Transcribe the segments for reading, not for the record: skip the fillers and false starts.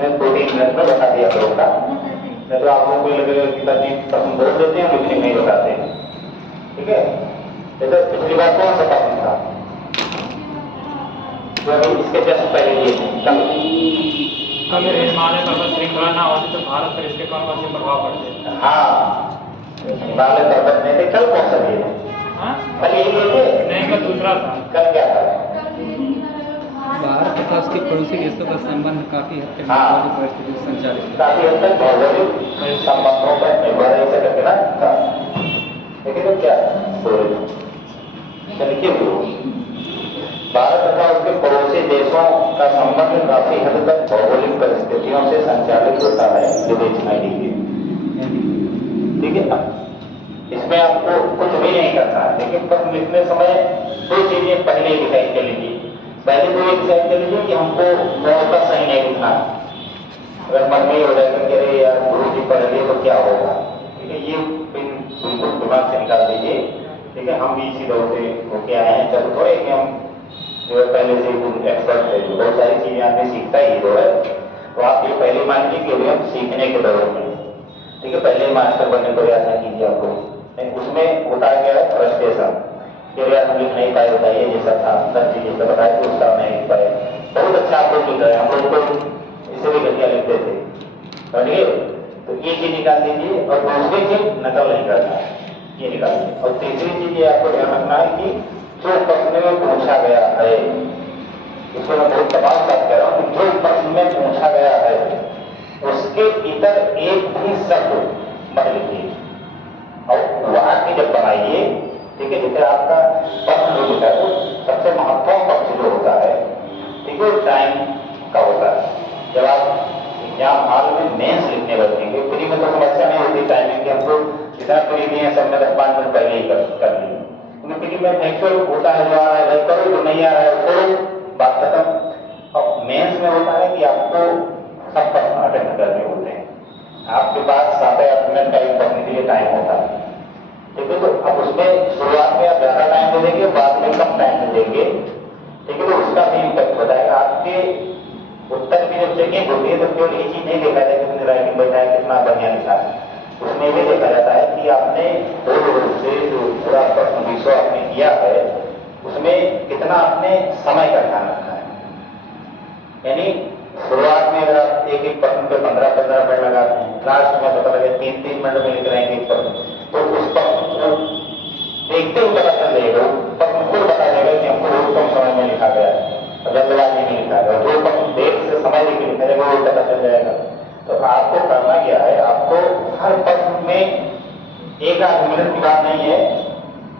उसमें 2-3 मिनट में बता दिया करूँगा। नहीं तो आप लोगों को लगेगा कि पिताजी प्रश्न बोल देते हैं लेकिन नहीं बताते हैं, ठीक है। जैसे पिछली बार कौन सा प्रश्न था जो अभी इसके जस्ट पहले ये कल अगर हिमालय पर्वत श्रृंखला ना होती तो भारत पर इसके कौन कौन से प्रभाव पड़ते? हाँ, हिमालय पर्वत में थे। कल कौन सा दिए थे? कल यही दिए थे? नहीं, कल दूसरा था। कल क्या था? भारत तथा उसके पड़ोसी देशों का संबंध काफी हद तक भौगोलिक परिस्थिति से संचालित है। काफी हद तक भौगोलिक संबंधों पर निर्भर है, इसे करके ना था। लेकिन तो क्या लिखे हुए भारत तथा उसके पड़ोसी देशों का संबंध काफी हद तक भौगोलिक परिस्थितियों से संचालित होता है, जो देखना ही ठीक है ना। इसमें आपको कुछ भी नहीं करना है, लेकिन प्रश्न लिखने समय दो चीजें पहले डिसाइड कर लीजिए। पहले तो ये डिसाइड कर लीजिए कि हमको कौन सा सही नहीं लिखना है। अगर मन में हो जाएगा कि अरे यार गुरु जी पढ़ लिए तो क्या होगा, ठीक है, ये बिल्कुल दिमाग से निकाल दीजिए, ठीक है। हम भी इसी दौर से होके आए हैं, जब थोड़े कि हम जो है पहले से एक्सपर्ट है, जो बहुत सारी चीजें आदमी सीखता ही दौर है। तो आप ये पहले मान लीजिए कि हम सीखने के दौर में, ठीक है, पहले मास्टर बनने को याद नहीं कीजिए आपको। उसमें होता गया है फ्रस्ट्रेशन कि यार हम लिख नहीं पाए, बताइए जैसा था सर जी जैसा बताए तो उसका नहीं लिख पाए। बहुत अच्छा आप लोग लिख रहे हैं, हम लोग तो इससे भी घटिया लिखते थे, समझिए। तो ये चीज निकाल दीजिए। और दूसरी चीज नकल नहीं करना है, ये निकाल दीजिए। और तीसरी चीज ये आपको ध्यान रखना है कि जो प्रश्न में पूछा गया है, इसको मैं बहुत तबाह बात कह रहा हूँ कि जो प्रश्न में पूछा गया है उसके इतर एक भी शब्द मत लिखिए और वाक्य जब बनाइए, ठीक है। जैसे आपका प्रश्न जो लिखा है तो सबसे महत्वपूर्ण पक्ष जो होता है, ठीक है, टाइम का होता है। जब आप एग्जाम हॉल में मेंस लिखने बैठेंगे, फ्री में तो समस्या नहीं होती टाइमिंग की, हमको जितना फ्री दिए हैं सब में 10-5 मिनट पहले ही कर लिए, क्योंकि फ्री में एक्चुअल होता है, जो आ रहा है वही करो, जो नहीं आ रहा है छोड़ो, बात खत्म। अब मेंस में होता है कि आपको सब प्रश्न अटेंड करने होते हैं, आपके पास 7 या 8 मिनट का एक प्रश्न के लिए टाइम होता है, ठीक है। तो अब उसमें शुरुआत में आप ज्यादा टाइम दे देंगे, बाद में कम टाइम दे देंगे, ठीक है। तो उसका भी इम्पैक्ट बताएगा आपके उत्तर की जब चेकिंग होती है तो केवल ये चीज नहीं देखा जाए कितनी राइटिंग बताया, कितना बढ़िया लिखा है, उसमें ये देखा जाता है कि आपने पूर्ण रूप से जो पूरा प्रश्न विषय आपने किया है उसमें कितना आपने समय का ध्यान रखा है। यानी शुरुआत में अगर आप एक एक प्रश्न पे 15-15 मिनट लगाते हैं, लास्ट में पता लगे 3-3 मिनट में लिख रहे हैं एक प्रश्न, तो उस प्रश्न को देखते हुए पता चल जाएगा, प्रश्न खुद बता देगा कि हमको बहुत कम समय में लिखा गया है, जल्दबाजी में लिखा गया। जो प्रश्न देर से समय लेके लिखा जाएगा वो पता चल जाएगा। तो आपको करना क्या है, आपको हर प्रश्न में 1-8 मिनट की बात नहीं है,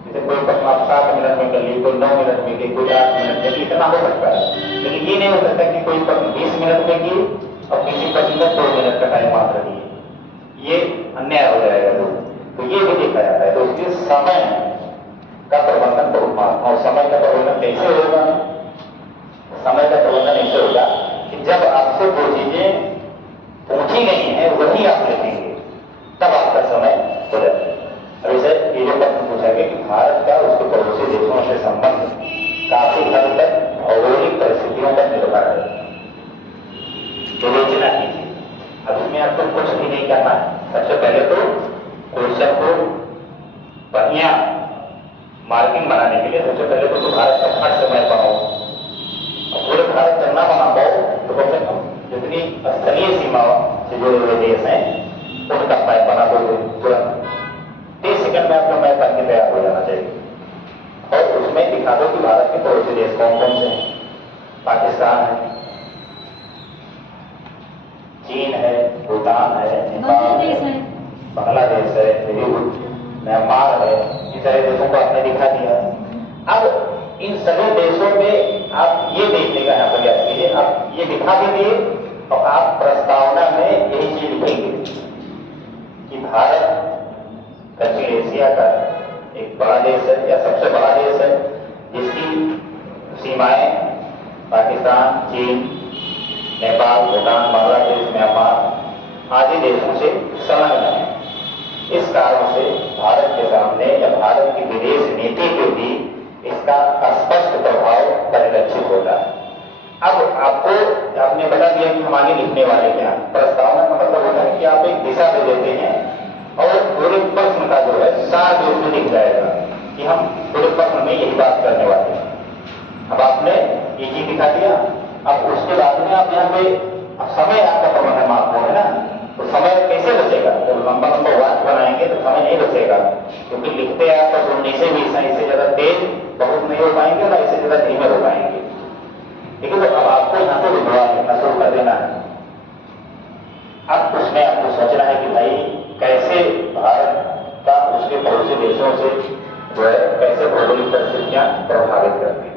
जैसे कोई प्रश्न आप 7 मिनट में कर लिए, कोई 9 मिनट में की, कोई 8 मिनट में की, इतना हो सकता है। लेकिन ये नहीं हो सकता कि कोई प्रश्न 20 मिनट में की और किसी प्रश्न में 2 मिनट का टाइम मात्र दिए, ये अन्याय हो जाएगा। तो ये भी देखा जाता है। तो इसलिए समय का प्रबंधन बहुत महत्व। और समय का प्रबंधन कैसे होगा? समय का प्रबंधन ऐसे होगा कि जब आपसे जो चीजें पूछी गई है वही आप लिखेंगे, तब आपका समय हो जाएगा। अब इसे ये जो प्रश्न पूछा गया कि भारत का उसके पड़ोसी देशों से संबंध काफी हद तक भौगोलिक परिस्थितियों पर निर्भर है, विवेचना कीजिए। अब इसमें आपको कुछ भी नहीं करना है। सबसे पहले तो क्वेश्चन को बढ़िया मार्किंग बनाने के लिए सबसे पहले तो भारत का खंड समय पाओ, और पूरे भारत का ना बना पाओ तो कम से कम जितनी स्थलीय सीमाओं से जुड़े हुए देश हैं उनका मैप बना दो तुरंत। 30 सेकंड में आपका मैप बनके तैयार हो जाना चाहिए और उसमें दिखा दो कि भारत के पड़ोसी देश कौन कौन से हैं। पाकिस्तान है, चीन है, भूटान है, नेपाल है, बांग्लादेश है, म्यांमार है, ये सारे देशों को आपने दिखा दिया। अब इन सभी देशों में आप ये देखने का यहाँ प्रयास कीजिए, आप ये दिखा दीजिए और आप प्रस्तावना में यही चीज लिखेंगे कि भारत दक्षिण एशिया का एक बड़ा देश है या सबसे बड़ा देश है, जिसकी सीमाएं पाकिस्तान, चीन, नेपाल, भूटान, बांग्लादेश, म्यांमार आदि देशों से संलग्न है। इस कारण से भारत के सामने या भारत की विदेश नीति पे भी इसका स्पष्ट प्रभाव परिलक्षित होता है। अब आपको आपने बता दिया कि हम आगे लिखने वाले क्या हैं। प्रस्तावना का मतलब होता है कि आप एक दिशा दे देते हैं और पूरे प्रश्न का जो है सार जो उसमें दिख जाएगा कि हम पूरे प्रश्न में यही बात करने वाले हैं। अब आपने ये चीज दिखा दिया, अब उसके बाद में आप यहाँ पे समय आपका प्रबंधन महत्वपूर्ण है ना, तो समय कैसे बचेगा? जब लंबा लंबा वाक्य बनाएंगे तो समय नहीं बचेगा, क्योंकि लिखते आप तो 19-20 इससे ज्यादा तेज बहुत नहीं हो पाएंगे ना इससे ज्यादा धीमे हो पाएंगे। ठीक है, तो अब आपको यहाँ पे विद्वान लिखना शुरू कर देना है। अब उसमें आपको सोचना है कि भाई कैसे भारत का उसके पड़ोसी देशों से जो है कैसे भौगोलिक परिस्थितियां प्रभावित करती है।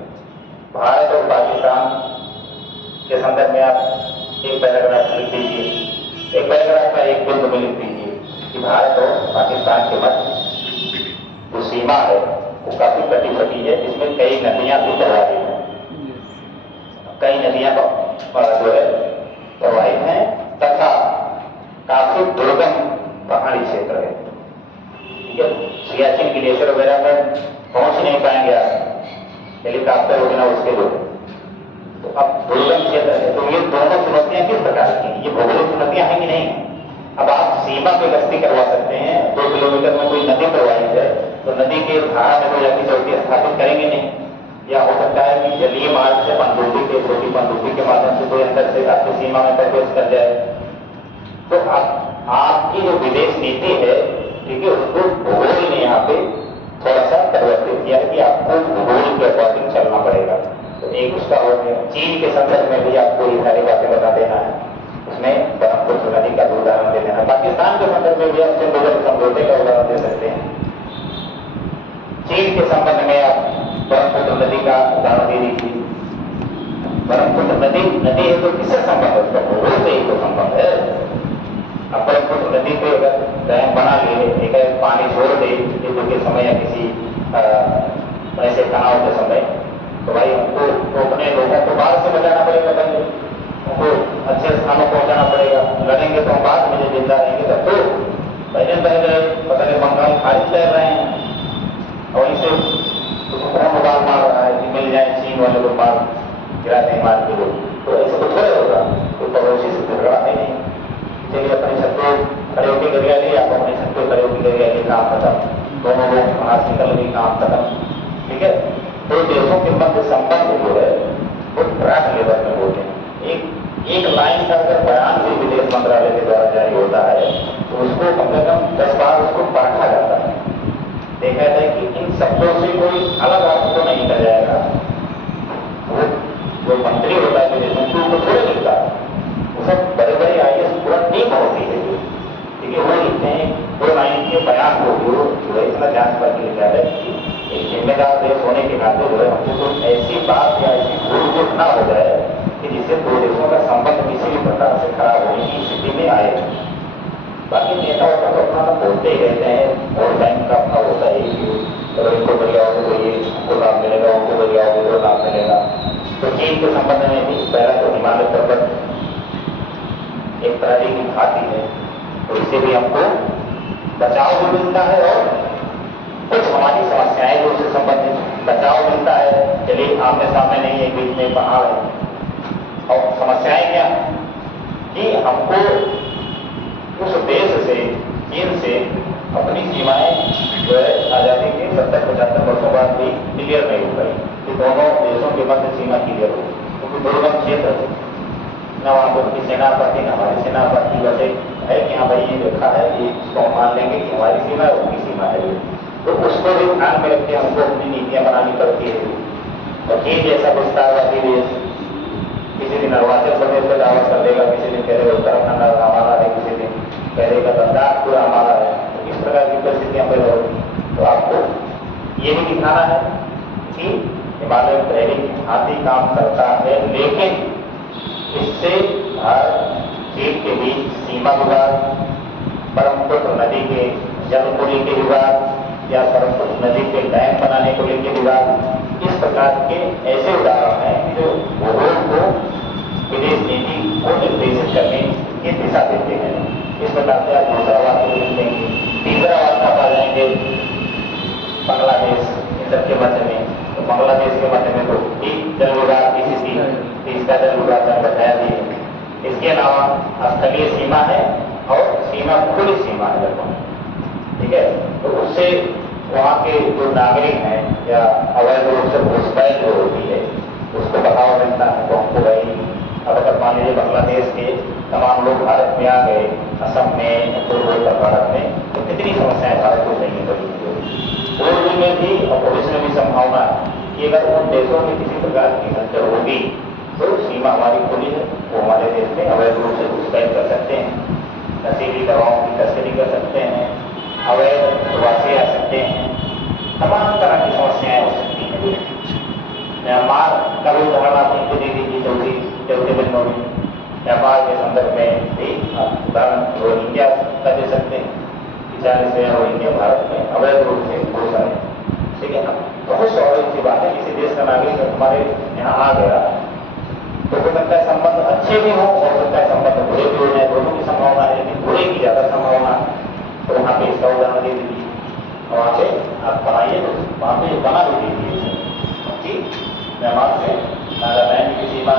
भारत और पाकिस्तान के संदर्भ में आप एक पैराग्राफ लिख दीजिए, एक पैराग्राफ का एक बिंदु में लिख दीजिए कि भारत और पाकिस्तान के मध्य जो सीमा है वो काफी कटी फटी है, इसमें कई नदियां भी प्रभावित हैं, कई नदियां जो है प्रवाहित हैं तथा काफी दुर्गम पहाड़ी क्षेत्र है। ठीक है, सियाचिन ग्लेशियर वगैरह में पहुंच नहीं पाएंगे आप, हेलीकॉप्टर हो ना उसके लोग। तो अब दुर्गम क्षेत्र है, तो ये दोनों चुनौतियां किस प्रकार की हैं? ये भौगोलिक चुनौतियां हैं कि नहीं? अब आप सीमा पे गश्ती करवा सकते हैं, 2 किलोमीटर में कोई नदी प्रवाहित है तो नदी के धारा में कोई अपनी चौकी स्थापित करेंगे नहीं, या हो सकता है कि जलीय मार्ग से पनडुब्बी के छोटी पनडुब्बी के माध्यम से कोई अंदर से आपकी सीमा में प्रवेश कर जाए। तो आपकी जो विदेश नीति है, ठीक है, उसको भूगोल ने यहाँ पे थोड़ा सा परिवर्तित किया है कि आपको भूगोल के अकॉर्डिंग चलना पड़ेगा। तो एक उसका हो गया, चीन के संदर्भ में भी आपको ये सारी बातें बता देना है, उसमें ब्रह्मपुत्र नदी का उदाहरण दे देना है। पाकिस्तान के संदर्भ में भी आप सिंधु समझौते का उदाहरण दे सकते हैं। चीन के संबंध में आप ब्रह्मपुत्र नदी का उदाहरण दे दीजिए। ब्रह्मपुत्र नदी है तो किससे संबंध है? उसका भूगोल से ही तो संबंध है। अब ब्रह्मपुत्र नदी पे अगर डैम बना लिए, एक पानी छोड़ दे युद्ध के समय या किसी ऐसे तनाव के समय, तो भाई हमको तो अपने लोगों को बाहर से बचाना पड़ेगा, पहले उनको अच्छे स्थानों पहुंचाना पड़ेगा। लड़ेंगे तो हम बाद में जो जिंदा रहेंगे तब तो पहले पता नहीं बंगाल खारिज कर रहे हैं और इसे कौन उबाल मार रहा है कि मिल जाए चीन वाले को मार गिरा दें मार के लोग, तो ऐसे तो थोड़े होगा, कोई पड़ोसी से झगड़ा नहीं। चलिए अपने छत पे खड़े होकर गरिया लिए, आप अपने छत पे खड़े होकर गरिया लिए, काम खत्म, दोनों लोग वहां से निकल गई, काम खत्म। ठीक है, तो देशों के मध्य संबंध जो है वो ड्राफ्ट लेवल में होते हैं। एक लाइन का अगर बयान भी विदेश मंत्रालय के द्वारा जारी होता है तो उसको कम से कम 10 बार उसको पढ़ा जाता है, देखा जाए कि इन शब्दों से कोई अलग अर्थ तो नहीं कर जाएगा। वो जो मंत्री होता है विदेश मंत्री उसको थोड़े लिखता है, वो सब बड़े बड़े IAS पूरा टीम होती है, ठीक है, वो लिखते हैं 2 लाइन के बयान को जो है इतना जांच करके लिखा है कि एक जिम्मेदार देश होने के नाते जो है हमको तो ऐसी बात या ऐसी भूल चूक ना हो जाए कि जिससे 2 देशों का संबंध किसी भी प्रकार से खराब होने की स्थिति में आए। बाकी नेता होता तो अपना तो बोलते ही रहते हैं, वोट बैंक का अपना होता है कि अगर इनको बढ़िया होगा तो ये उनको लाभ मिलेगा, उनको बढ़िया होगा तो लाभ मिलेगा। तो चीन के संबंध में भी पहला तो हिमालय पर्वत एक तरह की घाटी है, तो इससे भी हमको बचाव भी मिलता है और कुछ हमारी समस्याएं जो उससे संबंधित बचाव मिलता है। चलिए आमने सामने नहीं है, बीच में पहाड़ है, और समस्याएं क्या कि हमको उस देश से चीन से अपनी सीमाएं जो है आजादी के 70-75 वर्षों बाद भी क्लियर नहीं हो पाई कि दोनों देशों के मध्य सीमा क्लियर हो, क्योंकि दुर्गम क्षेत्र है न, वहाँ पर उनकी सेनापति न हमारी सेनापति, वैसे है कि हाँ भाई ये देखा है कि इसको मान लेंगे कि हमारी सीमा है उनकी सीमा है, तो उसको भी ध्यान में रख के हमको अपनी नीतियां बनानी पड़ती है। और चीन जैसा विस्तारवादी देश किसी दिन अरुणाचल प्रदेश का दावा कर देगा, किसी दिन कह देगा उत्तराखंड हमारा है, किसी दिन कह देगा लद्दाख पूरा हमारा है, तो इस प्रकार की परिस्थितियां पैदा होगी। तो आपको ये भी दिखाना है कि हिमालय प्रहरी की भांति काम करता है, लेकिन इससे भारत चीन के बीच सीमा विवाद, ब्रह्मपुत्र नदी के जल को लेकर विवाद या ब्रह्मपुत्र नदी के डैम बनाने को लेकर विवाद, इस प्रकार के ऐसे उदाहरण हैं जो भूगोल को विदेश नीति को निर्देशित करने की दिशा देते हैं। इस प्रकार से आप दूसरा वाक्य लिख देंगे। तीसरा वाक्य आप आ जाएंगे बांग्लादेश इन सबके मध्य में, तो बांग्लादेश के मध्य में तो जल विवाद की स्थिति, इसका निर्वाचन बताया भी है। इसके अलावा स्थलीय सीमा है और सीमा खुली सीमा है लगभग, ठीक है। तो उससे वहाँ के जो नागरिक हैं या अवैध रूप से घुसपैठ जो होती है उसको बढ़ावा मिलता है। तो हमको भाई अब अगर मान लीजिए बांग्लादेश के तमाम लोग भारत में आ गए, असम में, पूर्वोत्तर भारत में, तो कितनी समस्याएं भारत को झेलनी पड़ी। पूर्व में भी और भविष्य में भी संभावना है कि अगर उन देशों में किसी प्रकार की हलचल होगी तो सीमा हमारी खुली है, वो हमारे देश में अवैध रूप से घुसपैठ कर सकते हैं, नशीली दवाओं की तस्करी कर सकते हैं, अवैध प्रवासी आ सकते हैं, तमाम तरह की समस्याएं हो सकती हैं। म्यांमार का भी उदाहरण आप इनको दे दीजिए, चौथे दिन में म्यांमार के संदर्भ में भी आप उदाहरण रोहिंग्या का दे सकते हैं। 40,000 रोहिंग्या भारत में अवैध रूप से घुस आए, ठीक है ना। बहुत स्वाभाविक सी बात है, किसी देश का नागरिक हमारे यहाँ आ गया तो हो सकता है संबंध अच्छे भी हों, हो सकता है संबंध बुरे भी हो जाए, दोनों की संभावना है, लेकिन बुरे की ज्यादा संभावना है। तो वहाँ पे इसका उदाहरण दे दीजिए, वहाँ पे आप बनाइए तो वहाँ पे बना भी दीजिए कि म्यांमार से नागालैंड की सीमा,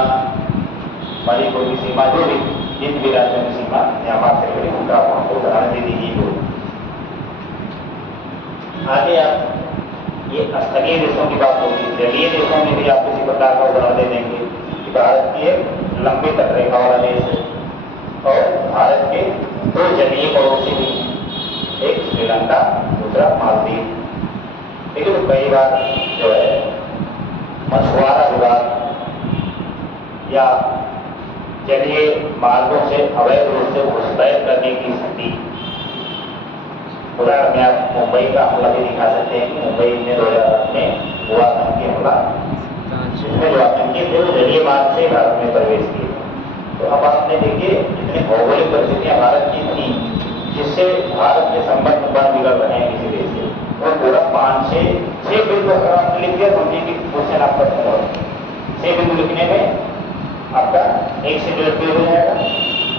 मणिपुर की सीमा, जो भी जिन भी राज्यों की सीमा म्यांमार से करें उनका आप हमको उदाहरण दे दीजिए। आगे आप ये स्थलीय देशों की बात होगी, जलीय देशों में भी आप किसी प्रकार का उदाहरण दे देंगे कि भारत की एक लंबी तटरेखा वाला देश है और भारत के 2 जलीय पड़ोसी भी, एक श्रीलंका, दूसरा मालदीव। लेकिन कई बार जो है मछुआरा विभाग या जलीय मार्गों से अवैध रूप से घुसपैठ करने की स्थिति, उदाहरण में आप मुंबई का हमला भी दिखा सकते हैं कि मुंबई में 2008 में हुआ आतंकी हमला, जिसमें जो आतंकी थे वो जलीय मार्ग से भारत में प्रवेश किए। तो अब आपने देखिए जितनी भौगोलिक परिस्थितियां भारत की थी जिससे भारत के संबंध बन बिगड़ रहे हैं किसी देश से, वो पूरा 5-6 बिंदु अगर आपने लिख दिया समझिए कि क्वेश्चन आपका खत्म। 6 बिंदु लिखने में आपका 1 से 1.5 पेज हो जाएगा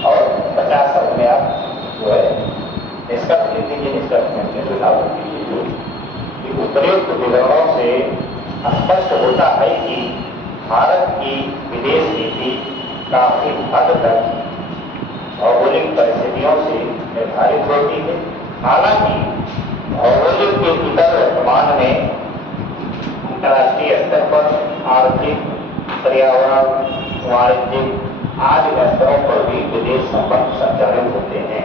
और 50 शब्द में आप जो है निष्कर्ष लिख दीजिए, निष्कर्ष में सुझाव दीजिए कि उपयुक्त विवरणों से स्पष्ट होता है कि भारत की विदेश नीति काफी हद तक भौगोलिक परिस्थितियों से निर्धारित होती है। हालांकि भौगोलिक के इतर वर्तमान में अंतर्राष्ट्रीय स्तर पर आर्थिक, पर्यावरण, वाणिज्यिक आदि स्तरों पर भी विदेश संबंध संचालित होते हैं।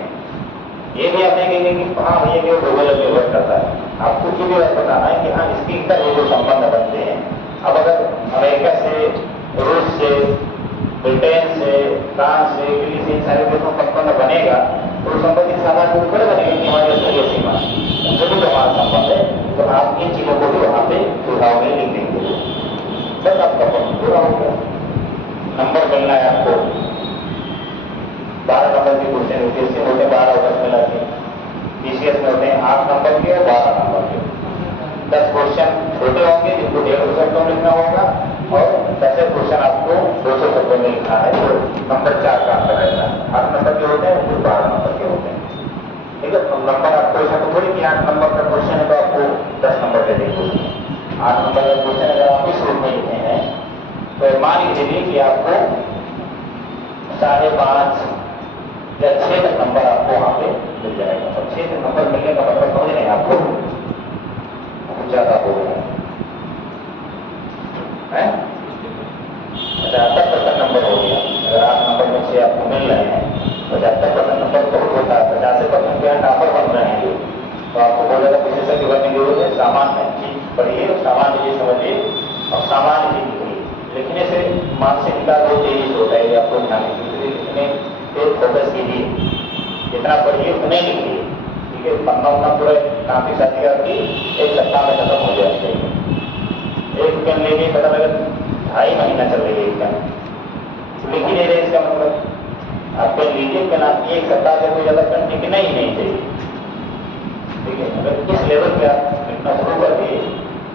ये भी आप देखेंगे कि हाँ भैया केवल भूगोल निर्भर करता है, आपको ये भी बताना है कि हाँ इसके इतर जो संबंध बनते हैं। अब अगर अमेरिका से, रूस से, ब्रिटेन से, फ्रांस से, इटली से, इन सारे देशों का संबंध बनेगा तो संबंधित साधारण रूप में बनेगा कि हमारी स्थलीय सीमा उनसे भी हमारा संबंध है। तो आप इन चीजों को भी वहाँ पे सुझाव में लिख देंगे, बस आपका पॉइंट पूरा हो गया। नंबर मिलना है आपको 12 नंबर के क्वेश्चन यूपीएससी में होते हैं, 12 अगस्त में लगे, बीसीएस में होते हैं 8 नंबर के और 12 नंबर के। 10 क्वेश्चन छोटे होंगे जिनको 150 शब्दों में लिखना होगा और 10 क्वेश्चन आपको 200 शब्दों में लिखना है। तो नंबर 4 का अंतर रहता है, 8 नंबर के होते हैं फिर 12 नंबर के होते हैं, ठीक है। तो नंबर आपको ऐसा तो थोड़ी कि 8 नंबर का क्वेश्चन है तो आपको 10 नंबर के देंगे। 8 नंबर का क्वेश्चन अगर आप इस रूप में लिखे हैं तो मान लीजिए कि आपको 5.5 या 6 नंबर आपको वहाँ पे मिल जाएगा। और 6 नंबर मिलने का मतलब समझ नहीं आपको बहुत ज्यादा हो गया है। 75% नंबर हो गया। अगर 8 नंबर में 6 आपको मिल रहे हैं, 75% नंबर बहुत होता है। 85% के टॉपर बन रहे हैं लोग, तो आपको बहुत ज्यादा विशेषज्ञ बनने की जरूरत है। सामान्य चीज पढ़िए, सामान्य चीज समझिए और सामान्य चीज लिखिए। लिखने से मानसिकता जो तेजी होता है आपको ध्यान लिखने पे फोकस कीजिए, जितना पढ़िए उतने लिखिए, ठीक है। पन्ना पूरा काफी साथी आपकी 1 सप्ताह में खत्म हो जाना चाहिए। एक पेन लेने पता लगा 2.5 महीना चल रही है एक पेन, लिख ही नहीं रहे, इसका मतलब आप पेन लीजिए, पेन आपकी 1 सप्ताह से कोई ज्यादा पेन लिखना ही नहीं चाहिए, ठीक है। अगर इस लेवल पे आप लिखना शुरू कर दिए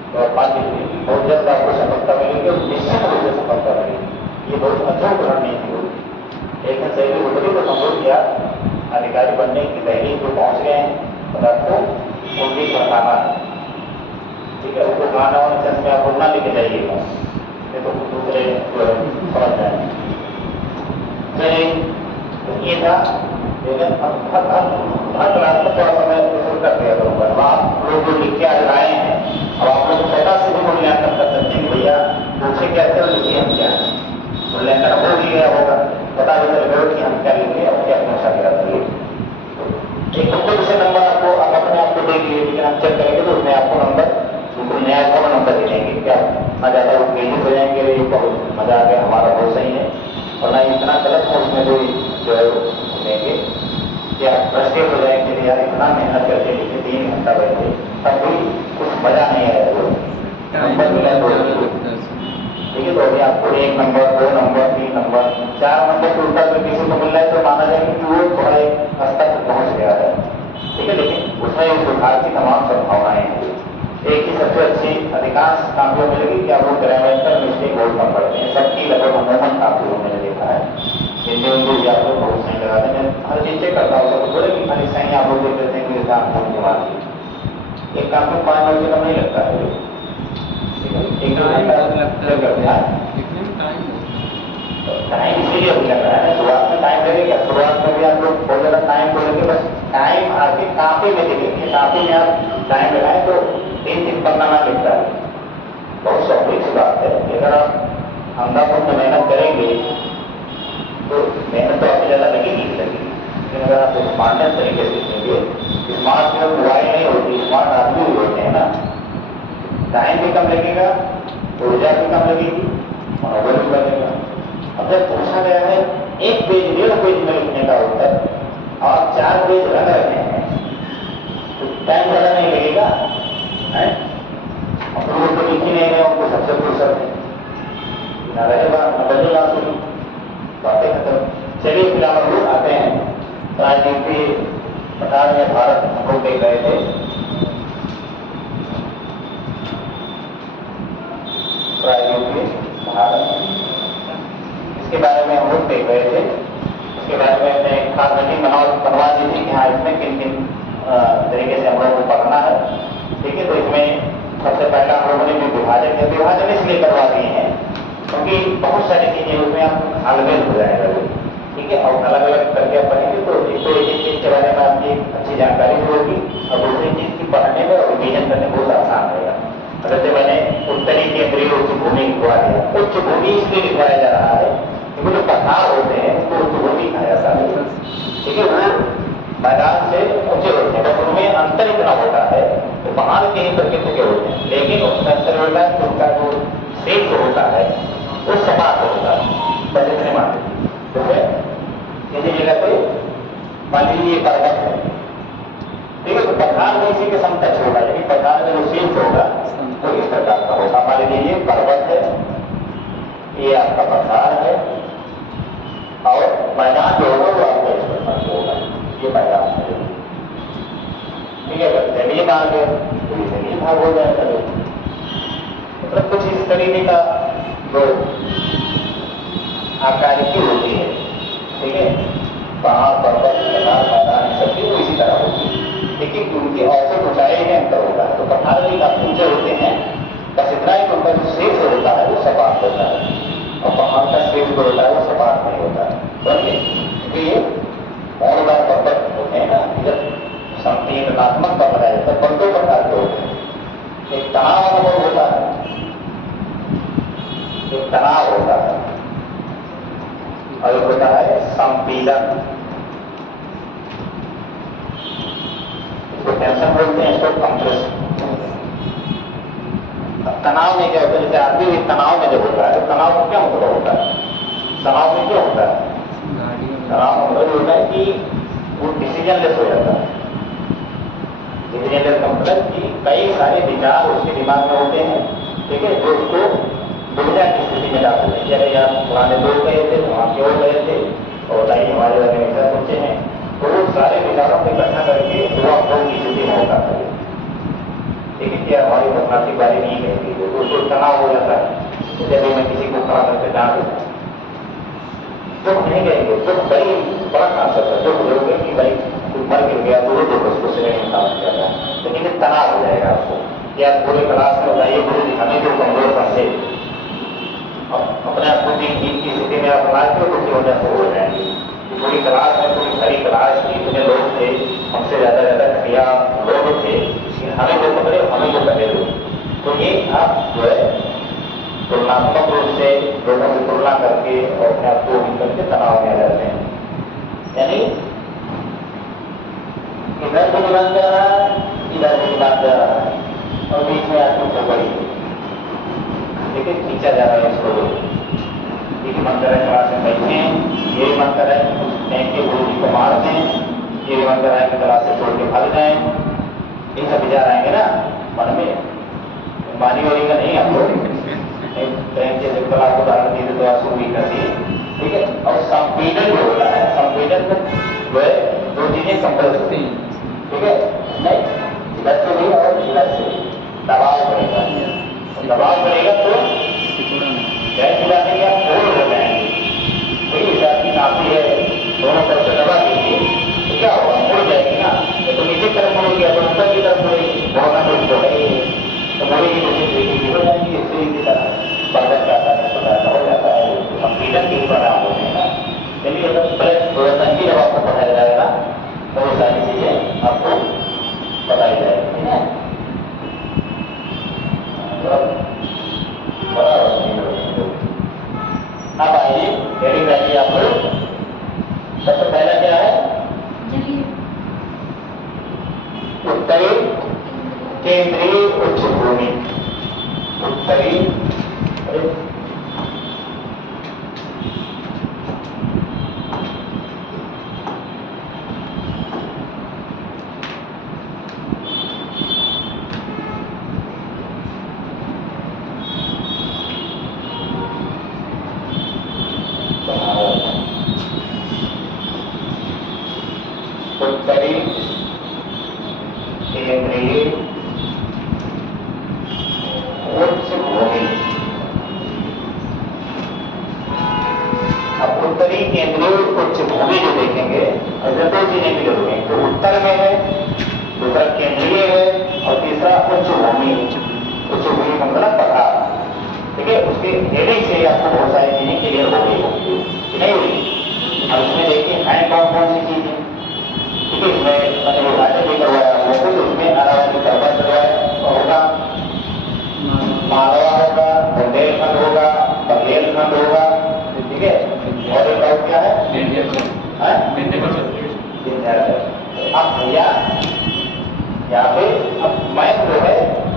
तो आप मान लीजिए कि बहुत जल्द आपको सफलता मिलेगी और निश्चित रूप से सफलता मिलेगी। ये बहुत अच्छा रणनीति होगी। एक शैली उतरी तो समझो क्या अधिकारी बनने की दहली जो पहुंच गए हैं और आपको उनकी बनाना है, ठीक है। उसको गाना वाला चंद में आप उड़ना लेके जाइएगा, ये तो दूसरे समझ जाए। ये था, लेकिन हर क्लास में थोड़ा समय शुरू कर दिया करूँगा। अब आप लोग जो लिख के आज लाए हैं, अब आप लोग छोटा से भी मूल्यांकन कर सकते हैं कि भैया पूछे क्या थे और लिखिए हम क्या है। मूल्यांकन हो भी गया होगा, पता भी चल गया कि हम क्या लिखे और क्या अपना साझा करिए। एक खुद से नंबर आपको आप अपने आप को देंगे, लेकिन हम चेक करेंगे तो उसमें आपको नंबर बिल्कुल नया कौन नंबर दे देंगे। क्या ना ज़्यादा उत्तेजित हो जाएंगे, ये बहुत मजा आ गया, हमारा बहुत सही है, और ना इतना गलत हो उसमें कोई जो है देंगे कि आप फ्रस्ट्रेट हो जाएंगे यार इतना मेहनत करके लिखे 3 घंटा बैठे तब भी कुछ मजा नहीं आया। वो नंबर मिला तो ठीक है, तो अभी आपको 1 नंबर 2 नंबर 3 नंबर 4 नंबर के ऊपर में किसी को मिल रहा है तो माना जाएगा कि वो थोड़ा एक स्तर तक पहुंच गया है, ठीक है। लेकिन उसमें एक सुधार की तमाम संभावनाएं हैं। एक ही सबसे अच्छी अधिकांश काफियों में लगी कि आप लोग ग्रामेंटल मिस्टेक बहुत कम पढ़ते हैं, सबकी लगभग अमूमन काफियों में देखा है। हिंदी उर्दू भी आप लोग बहुत सही लगाते हैं, हर चीज चेक करता हूँ, सब बोले कि खाली सही आप लोग देख देते हैं कि आप फोन के बाद एक काम में 5 मिनट से कम नहीं लगता है, टाइम इसीलिए हो लग रहा है। शुरुआत में टाइम लगेगा, शुरुआत में भी आप लोग बहुत ज़्यादा टाइम को लेकर बस टाइम आके काफी में देखेंगे, काफी में आप टाइम लगाएं तो 3 पन्ना ना लिखता है, बहुत स्वाभाविक सी बात है। अगर आप अंधाधुंध में मेहनत करेंगे तो मेहनत तो आपकी ज़्यादा लगेगी ही लगेगी, लेकिन अगर आप स्मार्टनेस तरीके से सीखेंगे, स्मार्ट में मोबाइल नहीं होती, स्मार्ट आदमी भी होते हैं ना, टाइम भी कम लगेगा, ऊर्जा भी कम लगेगी, मनोबल भी लगेगा। अब जब पूछा गया है 1 पेज 1.5 पेज में लिखने का उत्तर और 4 पेज रख रहे हैं तो टाइम ज़्यादा नहीं लगेगा है। हम लोग तो लिख ही नहीं रहे, उनको सबसे फुर्सत है न रहेगा न बजेगा, बातें खत्म। चलिए फिलहाल हम लोग आते हैं राजनीति पठार में भारत हम लोग देख रहे थे, भारत इसके बारे में हम लोग देख रहे थे। इसके बारे में हमने खास मीटिंग बनवा दी थी कि हाँ इसमें किन किन तरीके से हम लोगों को पढ़ना है, ठीक है। तो इसमें सबसे पहला हम लोगों ने जो विभाजन इसलिए करवा दिए हैं क्योंकि बहुत सारी चीजें उसमें आप हालमेल हो जाएगा, ठीक है। और अलग अलग करके आप पढ़ेंगे तो एक चीज के बारे में आपकी अच्छी जानकारी भी होगी और दूसरी चीज की पढ़ने में और रिवीजन करने बहुत आसान रहेगा। जैसे मैंने उत्तरी केंद्रीय उच्च भूमि लिखवा दिया, उच्च भूमि इसलिए लिखवाया जा रहा है क्योंकि जो पठार होते हैं उनको उच्च भूमि कहा जाता है, ठीक है। वो मैदान से ऊंचे होते हैं, बस उनमें अंतर इतना होता है तो पहाड़ के ही प्रकृति के होते हैं, लेकिन उसमें अंतर होता है तो उनका जो शेप जो होता है वो सपाट होता है, बस इतने मानते। जैसे किसी जगह पे मान लीजिए ये पर्वत है, ठीक है, तो पठार में इसी के समकक्ष होगा, लेकिन पठार में जो शेप होगा तो इस प्रकार का होगा। मान लीजिए ये पर्वत है, ये आपका पठार है और मैदान जो होगा वो आपका इस प्रकार का होगा, ये मैदान है, ठीक है। अगर जमीन आ गए तो ये जमीन भाग हो जाएगा, मतलब कुछ इस तरीके का जो आकारिकी होती है, ठीक है। पहाड़ पर्वत मैदान सब चीज इसी तरह होती है, लेकिन उनकी औसत ऊंचाई में अंतर होता है। तो पठार भी काफी ऊंचे होते हैं, बस इतना ही उनका जो शीर्ष होता है वो सपाट होता है और पहाड़ का शीर्ष जो होता है वो सपाट नहीं होता है, समझिए। क्योंकि ये मौलदार पर्वत होते हैं ना, जब संकीर्णात्मक पर्वत है तो पर्वतों प्रकार के होते हैं, एक तनाव अनुभव होता है, एक तनाव होता है और एक होता है संपीड़न, इसको टेंशन बोलते हैं, इसको कंप्रेशन। तनाव में क्या होता है, जैसे आदमी भी तनाव में जब होता है, तनाव में क्या मतलब होता है, तनाव में क्या होता है, तनाव मतलब होता है कि वो डिसीजन लेस हो जाता है। डिसीजन लेस का मतलब कि कई सारे विचार उसके दिमाग में होते हैं, ठीक है, जो उसको दुविधा की स्थिति में डाल देते हैं। जैसे यार पुराने लोग गए थे तो वहाँ क्यों गए थे और नहीं हमारे बारे में ऐसा सोचे हैं, तो वो सारे विचारों को इकट्ठा करके वो आप लोग की स्थिति में होता है, ठीक है। क्या हमारी प्रशासनिक बारे नहीं कहती है तो उसको तनाव हो जाता है। जैसे मैं किसी को खड़ा करके डाल देता दुख नहीं कहेंगे, दुख बड़ी बड़ा कांसेप्ट है, दुख लोगे कि भाई कुछ मर गिर गया तो दुख उसको सिरे में काम कर रहा है, लेकिन ये तनाव हो जाएगा आपको। या पूरे क्लास में बताइए गुरु जी हमें जो कमजोर समझे, अपने आप को नींद की स्थिति में आप लाते हो तो क्यों हो जाएंगे। पूरी क्लास में पूरी खड़ी क्लास थी, इतने लोग थे, हमसे ज़्यादा घटिया लोग थे, हमें जो पकड़े हमें जो पकड़े लोग। तो ये आप जो है तुलनात्मक रूप से लोगों से तुलना करके और अपने आप को करके तनाव में आ जाते हैं। यानी इधर को दिमाग जा रहा है, इधर को दिमाग जा रहा है, और बीच में आपको खबड़ी लेकिन खींचा जा रहा है इसको। यही मन कर रहा है क्लास में बैठे, यही मन कर रहा है कुछ के गुरु जी को मार दें, यही मन कर रहा है कि क्लास से छोड़ के भाग जाएं। ये सब विचार आएंगे ना मन में, मानी वाली का नहीं आपको प्रेम के सिंपल आपको उदाहरण दी तो आंसू भी कर दिए, ठीक है। और संपीड़न जो होता है, संपीड़न में जो है दो चीजें कंपल्स होती हैं, ठीक है। नहीं इधर से भी और इधर से दबाव पड़ेगा, दबाव पड़ेगा तो गैस उड़ाने या फोड़ हो जाएंगे। वही हिसाब की काफी है, दोनों तरफ से दबा दीजिए तो क्या होगा, मुड़ जाएगी ना। तो नीचे तरफ मुड़ गया तो ऊपर की तरफ मुड़ेगी, बहुत कुछ तो है तो मुड़ेगी तो देखिए हो जाएंगी। इससे की तरह बर्तन का पता हो जाता है, संपीड़न की बना होने का। चलिए प्रदर्शन की जब आपको बताया जाएगा तो वो सारी चीजें आपको बताई जाएगी, ठीक है। अब आइए हेडिंग आइए आप लोग। सबसे पहला क्या है, उत्तरी केंद्रीय उच्च भूमि। उत्तरी उत्तरी केंद्रीय उच्च भूमि। अब उत्तरी केंद्रीय उच्च भूमि जो देखेंगे ऐसे दो चीजें भी जरूरी है, तो उत्तर में है, दूसरा केंद्रीय है और तीसरा उच्च भूमि। उच्च भूमि का मतलब पठार, ठीक है। उसके हेडिंग से आपको बहुत सारी चीजें क्लियर हो गई होंगी कि नहीं हुई। अब इसमें देखिए है कौन कौन सी चीजें, ठीक है। इसमें मैंने विभाजन भी करवाया वो कुछ, उसमें अरावली पर्वत होगा, मालवा होगा, बुंदेलखंड होगा, बघेलखंड होगा, ठीक है। और एक और क्या है, अब भैया यहाँ पे अब मैप जो है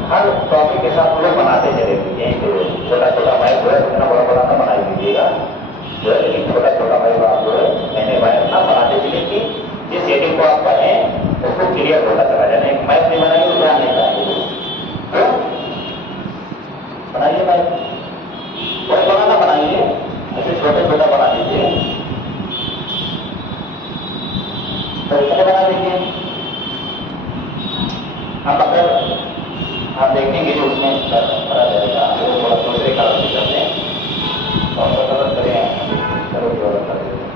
हर टॉपिक के साथ लोग बनाते चले, यहीं पे छोटा छोटा मैप जो है उतना बड़ा बड़ा ना बना दीजिएगा जो है, लेकिन छोटा छोटा मैप आप जो है मैंने मैप ना बनाते चले कि जिस हेडिंग को आप पढ़ें उसको क्लियर होता चला जाए। मैप नहीं बनाइए तो ध्यान नहीं पाएंगे, तो बनाइए मैप, बड़े बड़ा ना बनाइए, ऐसे छोटे छोटा बना दीजिए, तो इतने बना दीजिए। अब अगर आप देखेंगे जो उसमें भरा जाएगा वो थोड़ा दूसरे कलर से करते हैं, कौन सा कलर करें, चलो जो कर देते हैं।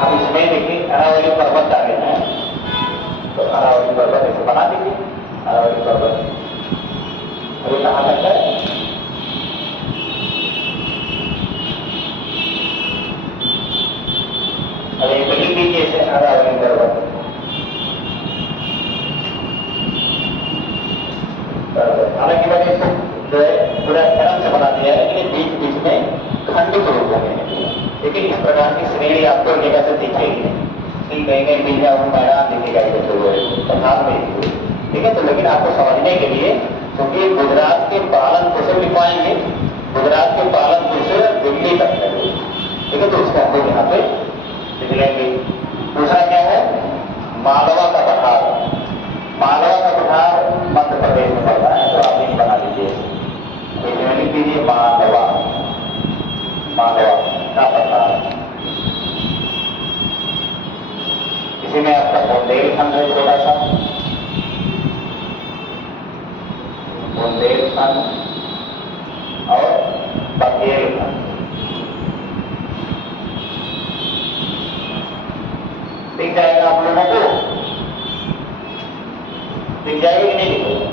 अब इसमें देखिए अरावली पर्वत आ गए हैं, तो अरावली पर्वत ऐसे बना दीजिए। अरावली पर्वत अभी कहाँ तक है, अब एक लिख दीजिए इसे अरावली पर्वत। हालांकि मैंने इसको जो है पूरा क्रम से बना दिया है, लेकिन बीच बीच में खंडित रूपों में है, लेकिन इस प्रकार की श्रेणी आपको जगह से दिखेगी नहीं, कहीं कहीं बीच में मैदान दिखेगा पठार में, ठीक है। तो लेकिन आपको समझने के लिए, क्योंकि गुजरात के पालनपुर से लिखवाएंगे, गुजरात के पालनपुर से दिल्ली तक है, ठीक है। तो उसको हम लोग यहाँ पे लिख लेंगे। दूसरा क्या है, मालवा का पठार। मालवा का पठार मध्य प्रदेश में पड़ता है, तो आप यही बना लीजिए, लिख दीजिए मालवा, मालवा का पठार। इसी में आपका बुंदेलखंड है छोटा सा, बुंदेलखंड और बघेलखंड। दिख जाएगा आप लोगों को, दिख जाएगी कि नहीं दिखेगा,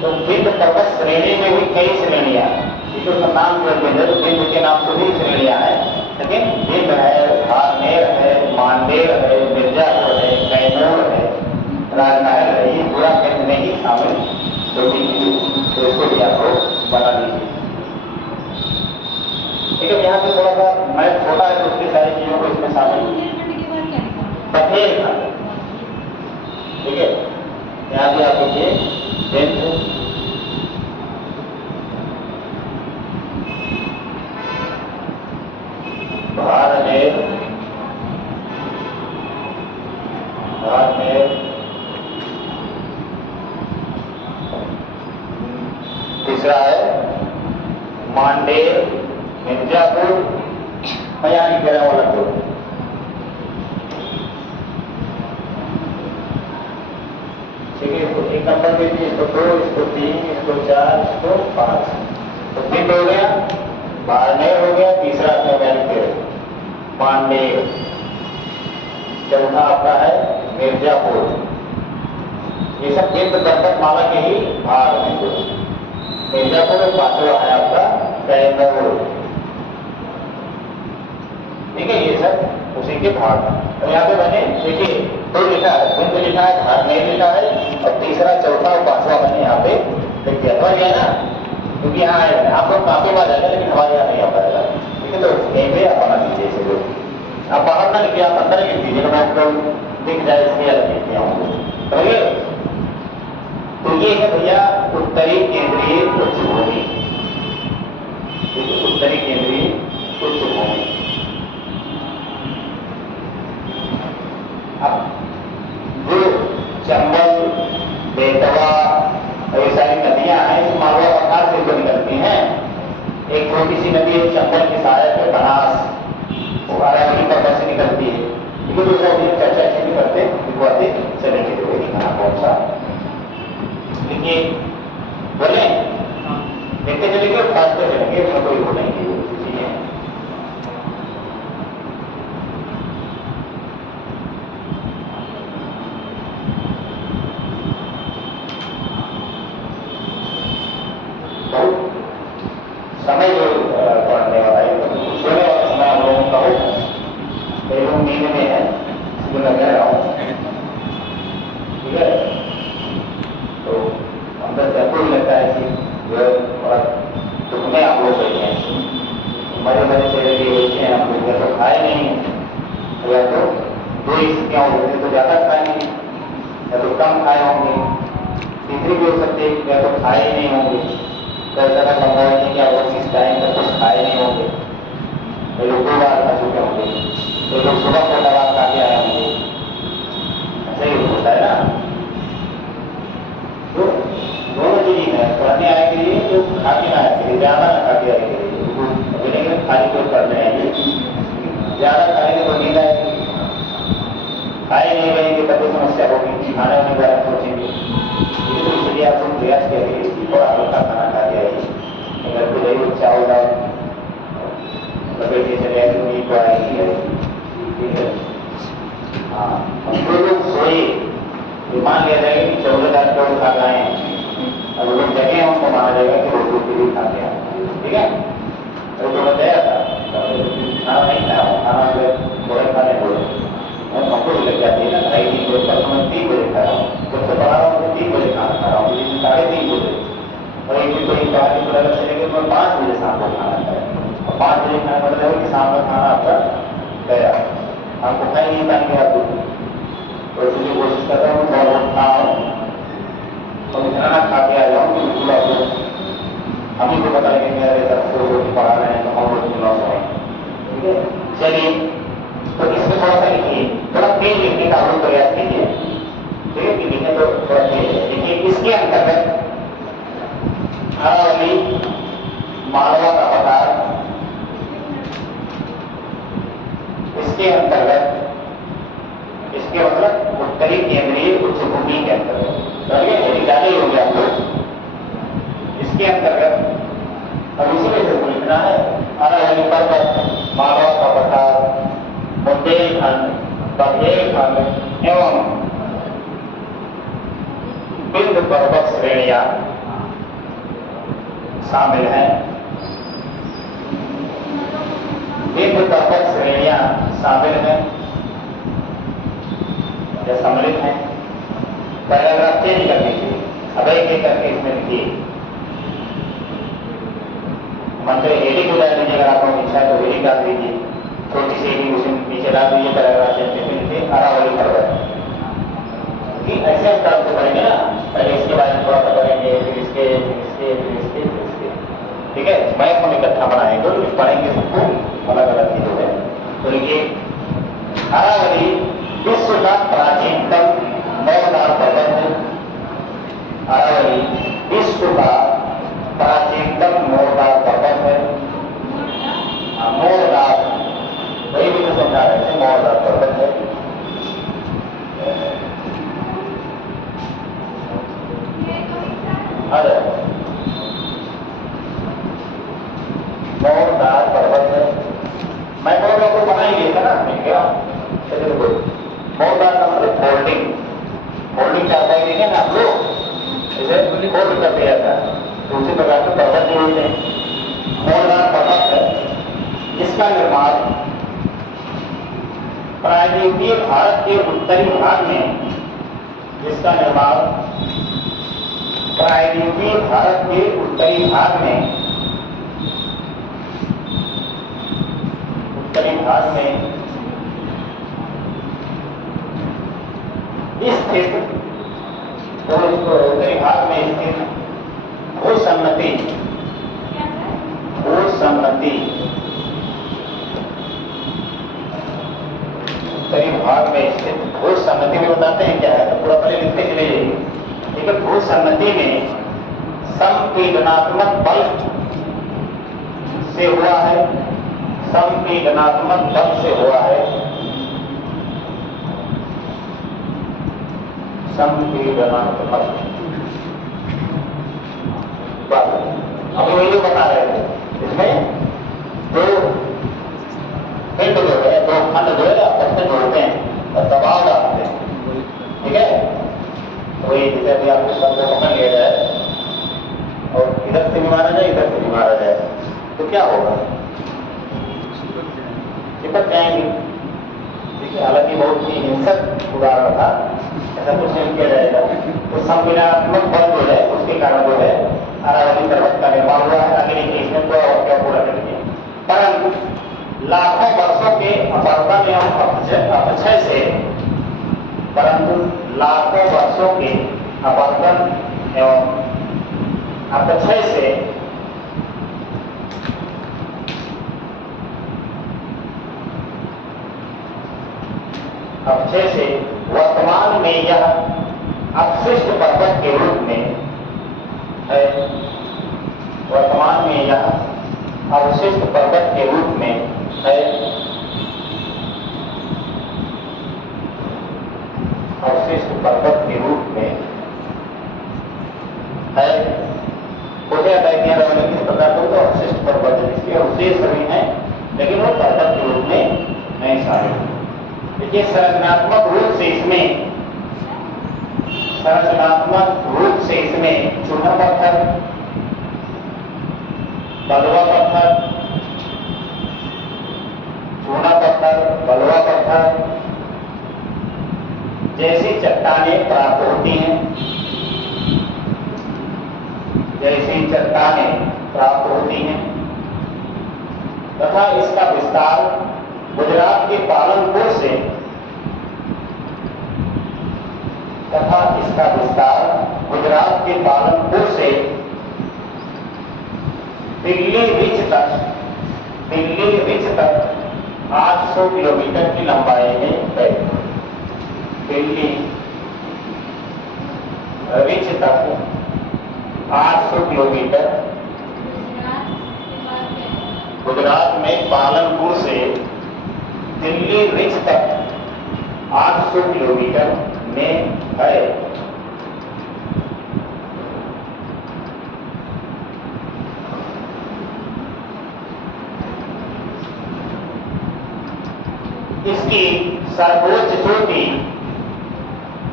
तो विंध्य पर्वत श्रेणी में भी कई श्रेणियां हैं, इसको उसका नाम जो विंध्य, तो विंध्य के नाम से भी श्रेणियां हैं, लेकिन विंध्य है, धारनेर है, मांडेर है, मिर्जापुर है, कैमूर है, राजमहल है, ये पूरा विंध्य में ही शामिल होती है। तो इसको भी आपको बता दीजिए। ठीक है, यहाँ पे थोड़ा सा मैथ छोटा है तो उसकी सारी चीजों को इसमें शामिल बथेलखंड। ठीक है, यहाँ भी आप लिखिए विंध्य, धारनेर, तीसरा है मांडेर, मिर्जापुर, मैं यहाँ लिख रहा हूँ अलग को। ठीक है, इसको एक नंबर दे दिए, इसको 2, इसको 3, इसको 4, इसको 5। तो विंध्य हो गया, धारनेर हो गया, तीसरा मांडेर, चौथा आपका है मिर्जापुर। ये सब विंध्य पर्वतमाला के ही भाग हैं। मिर्जापुर और पांचवा है आपका कैमूर। ठीक है, ये सब उसी के भाग हैं। तो यहाँ पे मैंने देखिए 2 लिखा है, विंध्य लिखा है, धारनेर लिखा है, और तीसरा, चौथा और पांचवा मैंने यहाँ पे लिख दिया। समझ गया ना? क्योंकि यहाँ आएगा, आप लोग काफी बार जाएगा, लेकिन हमारे यहाँ नहीं आ पाएगा। ठीक है, तो यहीं पे आप बना दीजिए इसे। आप बाहर ना लिखिए, आप अंदर लिख दीजिएगा, मैं आपको दिख जाए इसलिए अलग लिख दिया हूँ। समझिए? तो ये है भैया उत्तरी केंद्रीय उच्च भूमि, उत्तरी केंद्रीय उच्च भूमि। अब जो चंबल, बेतवा और ये सारी नदियां हैं, इस मालवा पठार से जो निकलती हैं, एक छोटी सी नदी है चंबल की सहायक है बनास, वो अरावली पर्वत से निकलती है। लेकिन दूसरा भी चर्चा ऐसे भी करते दिखवाते चलेंगे, कहाँ कौन सा लिखिए, बोले देखते चलेंगे और खासते चलेंगे, उसमें कोई वो नहीं है। समय जो पढ़ने वाला है, सोने वाला समय हम लोगों का हो, कई लोग नींद में है, इसलिए मैं कह रहा हूँ। ठीक है, तो अंदर से आपको भी लगता है कि जो है थोड़ा दुखने आप लोग बैठे हैं, मरे मरे से लगे बैठे हैं, हम लोग या तो खाए नहीं, या तो 2 स्थितियाँ हो सकती, तो ज़्यादा खाए नहीं, या तो कम खाए होंगे, तीसरी भी हो सकती है या तो खाए ही नहीं होंगे। तो ऐसा का संभव नहीं कि आप लोग इस टाइम तक कुछ खाए नहीं होंगे, ये लोग 2 बार खा चुके होंगे, तो लोग सुबह को दवा खा के आए होंगे। ऐसा ही होता है ना? तो दोनों चीज है, पढ़ने आए के लिए तो खा के ना आए के लिए, ज्यादा ना खा के आए के लिए, खाली कोई पढ़ने आएंगे, ज्यादा खाएंगे तो नींद आएगी, खाए नहीं रहेंगे तब तो समस्या होगी, खाने में ज्यादा सोचेंगे। इसलिए आप लोग प्रयास करिए थोड़ा हल्का खाना खा के आइए, अगर तो दही चावल दाल लपेटे चले आए तो नहीं तो आएगी। ठीक है, हाँ, हम तो लोग सोए, मान लिया जाएगा कि 14,000 करोड़ खा गए हैं, अब लोग जगह हमको माना जाएगा कि रोटी के लिए खाते हैं। ठीक है, तो बताया था खाना नहीं खाया, खाना बड़े खाने बोले हमको भी लग जाती है ना, 2:30 बजे तक मैं 3 बजे खा रहा हूँ, जब से पढ़ा रहा हूँ 3 बजे खाना खा रहा हूँ, 3:30 बजे, और एक दिन कोई कहा कि पता चलेगा मैं 5 बजे शाम को खाना खाया, और 5 बजे खाना मतलब है कि शाम का खाना आपका गया, आपको खाई नहीं पाएंगे आप लोग। तो इसलिए कोशिश कर रहा हूँ थोड़ा बहुत खाऊँ और इतना ना खा के आ जाऊँ कि बिल्कुल आप लोग हम ही को पता लगे मेरे सबको रोटी पढ़ा रहे हैं तो हम रोटी लॉस हैं। ठीक है, चलिए, तो इसमें थोड़ा सा लिखिए, थोड़ा तेज लिखने का आप लोग प्रयास कीजिए। ठीक है, कि लिखे तो थोड़ा तेज देखिए। इसके अंतर्गत अरावली, मालवा का पठार, इसके अंतर्गत, इसके मतलब उत्तरी केंद्रीय उच्च भूमि के अंतर्गत, यदि ज्यादा ही हो गया तो इसके अंतर्गत अब इसी में से लिखना है अरावली पर्वत, मालवा का पठार, बुंदेलखंड, बघेलखंड एवं विंध्य पर्वत श्रेणियां शामिल हैं। निम्न पर्वत श्रेणियां शामिल हैं या सम्मिलित हैं। पैराग्राफ चेंज कर दीजिए, अब एक एक करके इसमें लिखिए। मंत्र हेडिंग को डाल दीजिए, अगर आप लोगों की इच्छा है तो हेडिंग डाल दीजिए, छोटी सी हेडिंग उसे नीचे डाल दीजिए। पैराग्राफ चेंज करके लिखिए अरावली पर्वत। ऐसे हम काम तो करेंगे ना, पहले इसके बारे में थोड़ा सा करेंगे, फिर इसके, फिर इसके, फिर इसके, फिर इसके, ठीक है। मैप हम इकट्ठा बनाएंगे और पढ़ेंगे सबको अलग अलग चीजों में। तो देखिए, अरावली विश्व का प्राचीनतम मौजदार पर्वत है। अरावली विश्व का प्राचीनतम मौजदार पर्वत है। मौजदार, वही भी तो समझा रहे थे, मौजदार पर्वत है। मौजदार पर्वत है। मैं बोल रहा हूँ बना ही लिया था ना, मिल गया। चलिए मौजदार का मतलब फोल्डिंग, फोल्डिंग चाहता ही नहीं है ना आप लोग, इसे फोल्ड कर दिया था। दूसरी प्रकार के पर्वत भी होते हैं। मौजदार पर्वत है, इसका निर्माण प्रायद्वीपीय भारत के उत्तरी भाग में, जिसका निर्माण प्रायद्वीपीय भारत के उत्तरी भाग में, उत्तरी भाग में स्थित, उत्तरी भाग में स्थित भूसम्मति, भूसम्मति, उत्तरी भाग में स्थित भूसम्मति में बताते हैं क्या है, पूरा पहले लिखते चले जाइए। ठीक है, भूसम्मति में संपीडनात्मक बल से हुआ है, संपीडनात्मक बल से हुआ है, संपीडनात्मक बल। अब ये जो बता रहे थे, इसमें दो पिंड जो है, दो खंड जो है आपस में जोड़ते हैं और दबाव डालते हैं, ठीक है। वही जैसे अभी आपको शब्द पकड़ लिया जाए और इधर से भी मारा जाए, इधर से भी मारा जाए, तो क्या होगा? चिपक जाएंगे। ठीक है, हालांकि बहुत ही हिंसक उदाहरण था, ऐसा कुछ नहीं किया जाएगा। तो संपीडनात्मक बल जो है उसके कारण जो है अरावली पर्वत का निर्माण हुआ है। आगे देखिए, इसमें तो और क्या पूरा करेंगे। परंतु लाखों वर्षों के अपरदन एवं अपक्षय से, परंतु लाखों वर्षों के अपरदन एवं अपक्षय से वर्तमान में यह अवशिष्ट पर्वत के रूप में है। वर्तमान में यह अवशिष्ट पर्वत के रूप में है। अवशिष्ट पर्वत के रूप में है। मुझे किस प्रकार का तो अवशिष्ट पर्वत है, इसके अवशेष सभी हैं, लेकिन वो पर्वत के रूप में नहीं शामिल। देखिए, संरचनात्मक रूप से इसमें, संरचनात्मक रूप से इसमें चूना पत्थर, बलुआ पत्थर, चूना पत्थर, बलुआ पत्थर जैसी चट्टानें प्राप्त होती हैं, जैसी चट्टानें प्राप्त होती हैं तथा इसका विस्तार गुजरात के पालनपुर से, तथा इसका विस्तार गुजरात के पालनपुर से दिल्ली रिज तक, दिल्ली रिज तक 800 किलोमीटर की लंबाई में है। दिल्ली रिज तक 800 किलोमीटर, गुजरात में पालनपुर से दिल्ली रिज तक 800 किलोमीटर में है। इसकी सर्वोच्च चोटी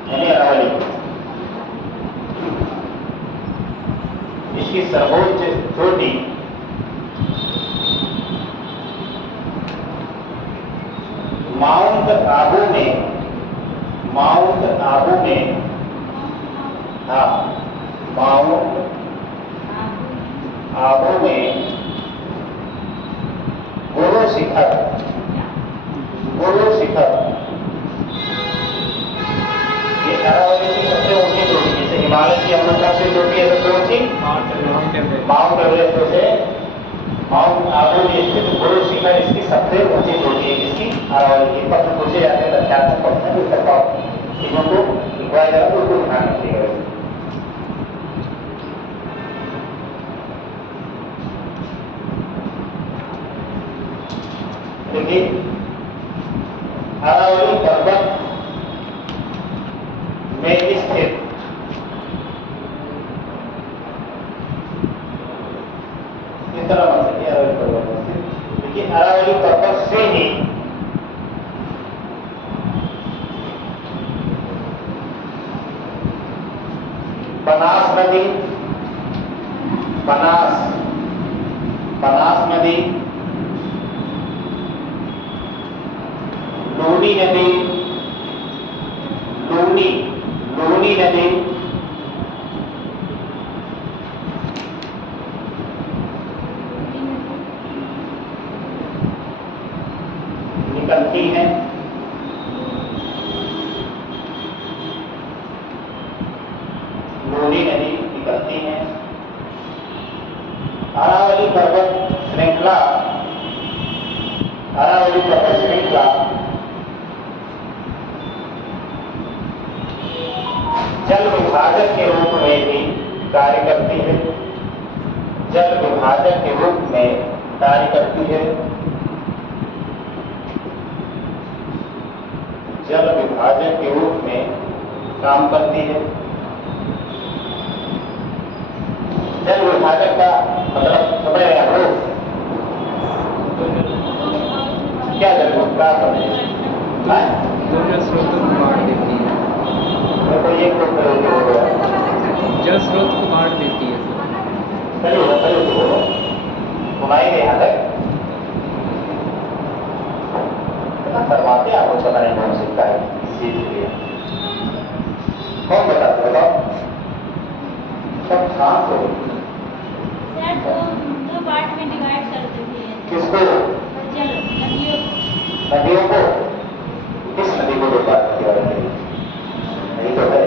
यानी अरावली, इसकी इसकी सर्वोच्च चोटी माउंट आबू में, माउंट आबू में, हाँ माउंट आबू में गुरु शिखर, गुरु शिखर, ये अरावली की सबसे ऊंची चोटी, जैसे हिमालय की हम लोग सबसे चोटी है सबसे ऊंची माउंट एवरेस्ट से माउंट आबू में स्थित गुरु शिखर इसकी सबसे ऊंची चोटी है, जिसकी अरावली की प्रश्न पूछे जाते हैं अध्यात्म प्रश्न उत्तर का चीजों को लिखवाया जाए तो उसको ध्यान रखिएगा। देखिए अरावली पर्वत में स्थित इस तरह मत देखिए अरावली पर्वत में स्थित, देखिए अरावली पर्वत से ही बनास नदी, बनास, बनास नदी, लूनी नदी, लूनी, लूनी नदी, निकलती है, लूनी नदी निकलती है। अरावली पर्वत श्रृंखला, अरावली पर्वत श्रृंखला जल विभाजक के रूप में भी कार्य करती है, जल विभाजक के रूप में कार्य करती है, जल विभाजक के रूप में काम करती है। जल विभाजक का मतलब समझ रहे हैं लोग क्या जल विभाजक समझे? जल स्रोतों को बाढ़ देती है, तो ये जल स्रोत को बाढ़ देती है। बोलो सुनाई यहाँ तक करवाते हैं, आपको पता नहीं कौन सीखता है इस चीज के लिए, कौन बताते बताओ? सब शांत हो सर दो पार्ट में डिवाइड कर देती है। किसको? जल नदियों नदियों को, किस नदी को दो पार्ट में डिवाइड करेगी? नहीं तो है,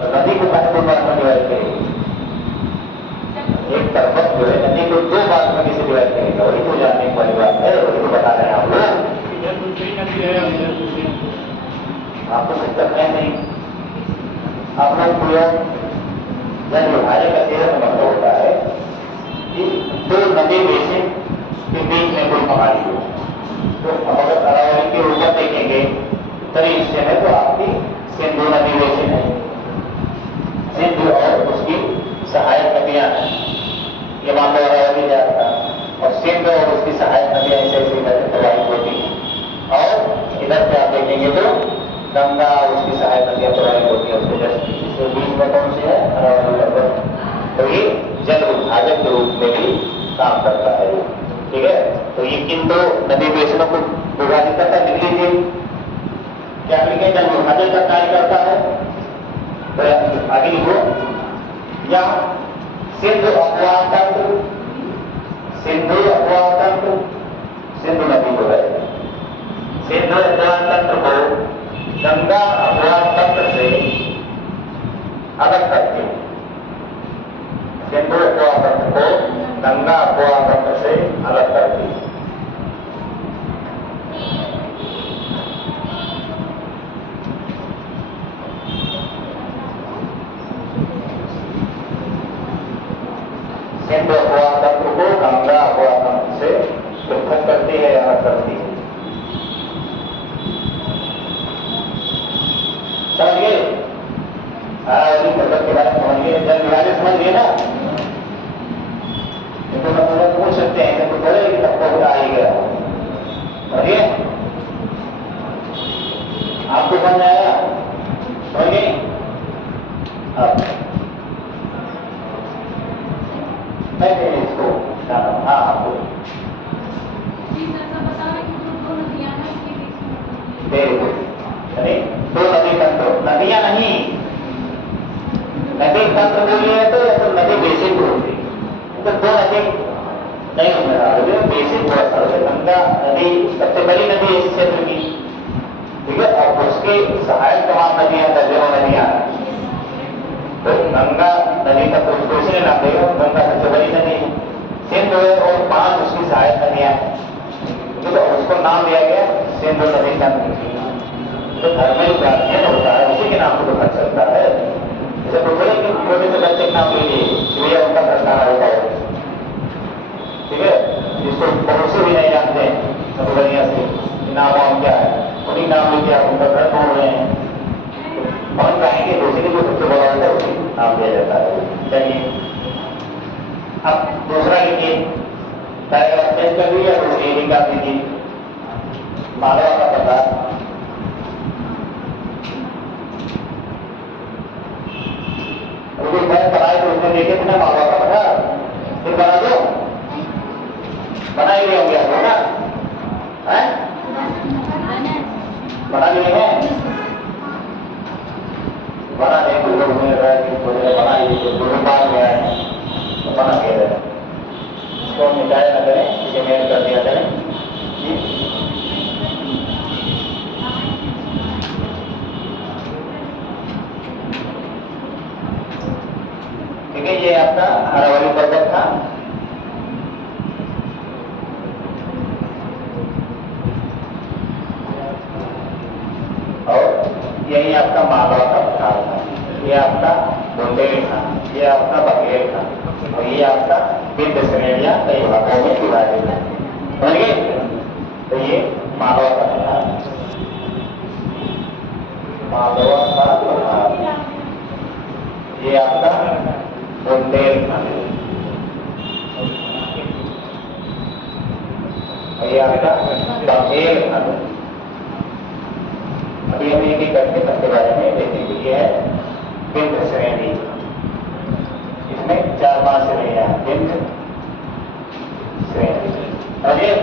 और नदी को पार्ट दो पार्ट में डिवाइड करेगी। एक पर्वत जो है नदी को दो पार्ट में कैसे डिवाइड करेगा, वही तो जानने वाली बात है, वही तो बता रहे हैं आप लोग। इधर दूसरी नदी है और इधर दूसरी। आपको कुछ करना है नहीं, आप लोग पूरा जल विभाजक का सीधा मतलब होता है कि दो नदी बेसिन के बीच में कोई पहाड़ी हो, तो अब अगर अरावली के ऊपर देखेंगे उत्तरी हिस्से में तो आपकी सिंधु नदी बेसिन है, सिंधु और उसकी सहायक नदियां हैं, ये मान लो अरावली जाता और सिंधु और उसकी सहायक नदियां ऐसे ऐसी प्रवाहित होती हैं, और इधर से आप देखेंगे तो गंगा उसकी सहायक नदियां प्रवाहित होती है, उसके जस्ट बीच में कौन सी है अरावली पर्वत, तो ये जल विभाजक के रूप में भी काम करता है। ठीक है, तो ये किन दो नदी बेसिनों को विभाजित करता है, लिख लीजिए क्या लिखे, जल विभाजक का कार्य करता है। तो आगे लिखो, या सिंधु अपवाह तंत्र, सिंधु अपवाह तंत्र, सिंधु नदी को है, सिंधु अपवाह तंत्र को गंगा अपवाह तंत्र से अलग करते हैं, सिंधु अपवाह तंत्र को गंगा अपवाह तंत्र से अलग करती है। सिंधु अपवाह तंत्र को गंगा अपवाह तंत्र से पृथक करती है, अलग करती है। समझिए अरावली पर्वत के बारे में समझिए, जल विभाजक समझिए ना, तो मतलब पूछ सकते हैं तो बोले कि सबको आ ही गया, समझिए आपको समझ आया, समझिए अब तंत्र बोलिए तो नदी बेसिक होती है, तो दो नदी नहीं होने रहा, बेसिक बहुत सारे। गंगा नदी सबसे बड़ी नदी है इस क्षेत्र की, ठीक है, और उसके सहायक तमाम नदियां दर्जनों नदियां, तो गंगा नदी का तो दूसरे नाम देगा, गंगा सबसे बड़ी नदी है, सिंधु है, और 5 उसकी सहायक नदियां हैं, तो उसको नाम दिया गया सिंधु नदी का। तो घर में जो अध्ययन होता है उसी के नाम से तो घर चलता है, जैसे तो बोले कि छोटे से बच्चे का नाम लीजिए, भैया उनका घर कहाँ होता है, ठीक है, जिसको बहुत से भी नहीं जानते हैं मधुबनिया से नाम वाम क्या है, उन्हीं नाम लेके आप उनका घर ढूंढ रहे हैं, कौन कहेंगे दूसरे को सबसे बड़ा होता है उसी नाम दिया जाता है। चलिए अब दूसरा लिखिए, पैराग्राफ चेंज कर दीजिए, दूसरी हेडिंग कर दीजिए, मालवा का पता। मैं बनाए तो उसने देखे थे ना मालवा का पता, फिर बना दो, बना ही होंगे आपको ना, है बना लिए हैं, बना दें कुछ लोग मिल रहा है कि बना ही दीजिए, पूरे बात में आए तो बना दे रहे हैं, इसको मिटाया ना करें, इसे मेल कर दिया करें जी। ठीक है, ये आपका अरावली पर्वत था, और यही आपका मालवा का पठार था, ये आपका बुंदेल था, ये आपका बघेल था, और ये आपका विंध्य श्रेणियां कई भागों में विभाजित है, समझ गए। तो ये मालवा का पठार, मालवा का पठार, ये आपका बुंदेल था, और ये आपका बघेल था। अभी हम एक करके सबके बारे में देखेंगे। ये है विंध्य श्रेणी, इसमें 4-5 श्रेणियां हैं, विंध्य श्रेणी, समझिए।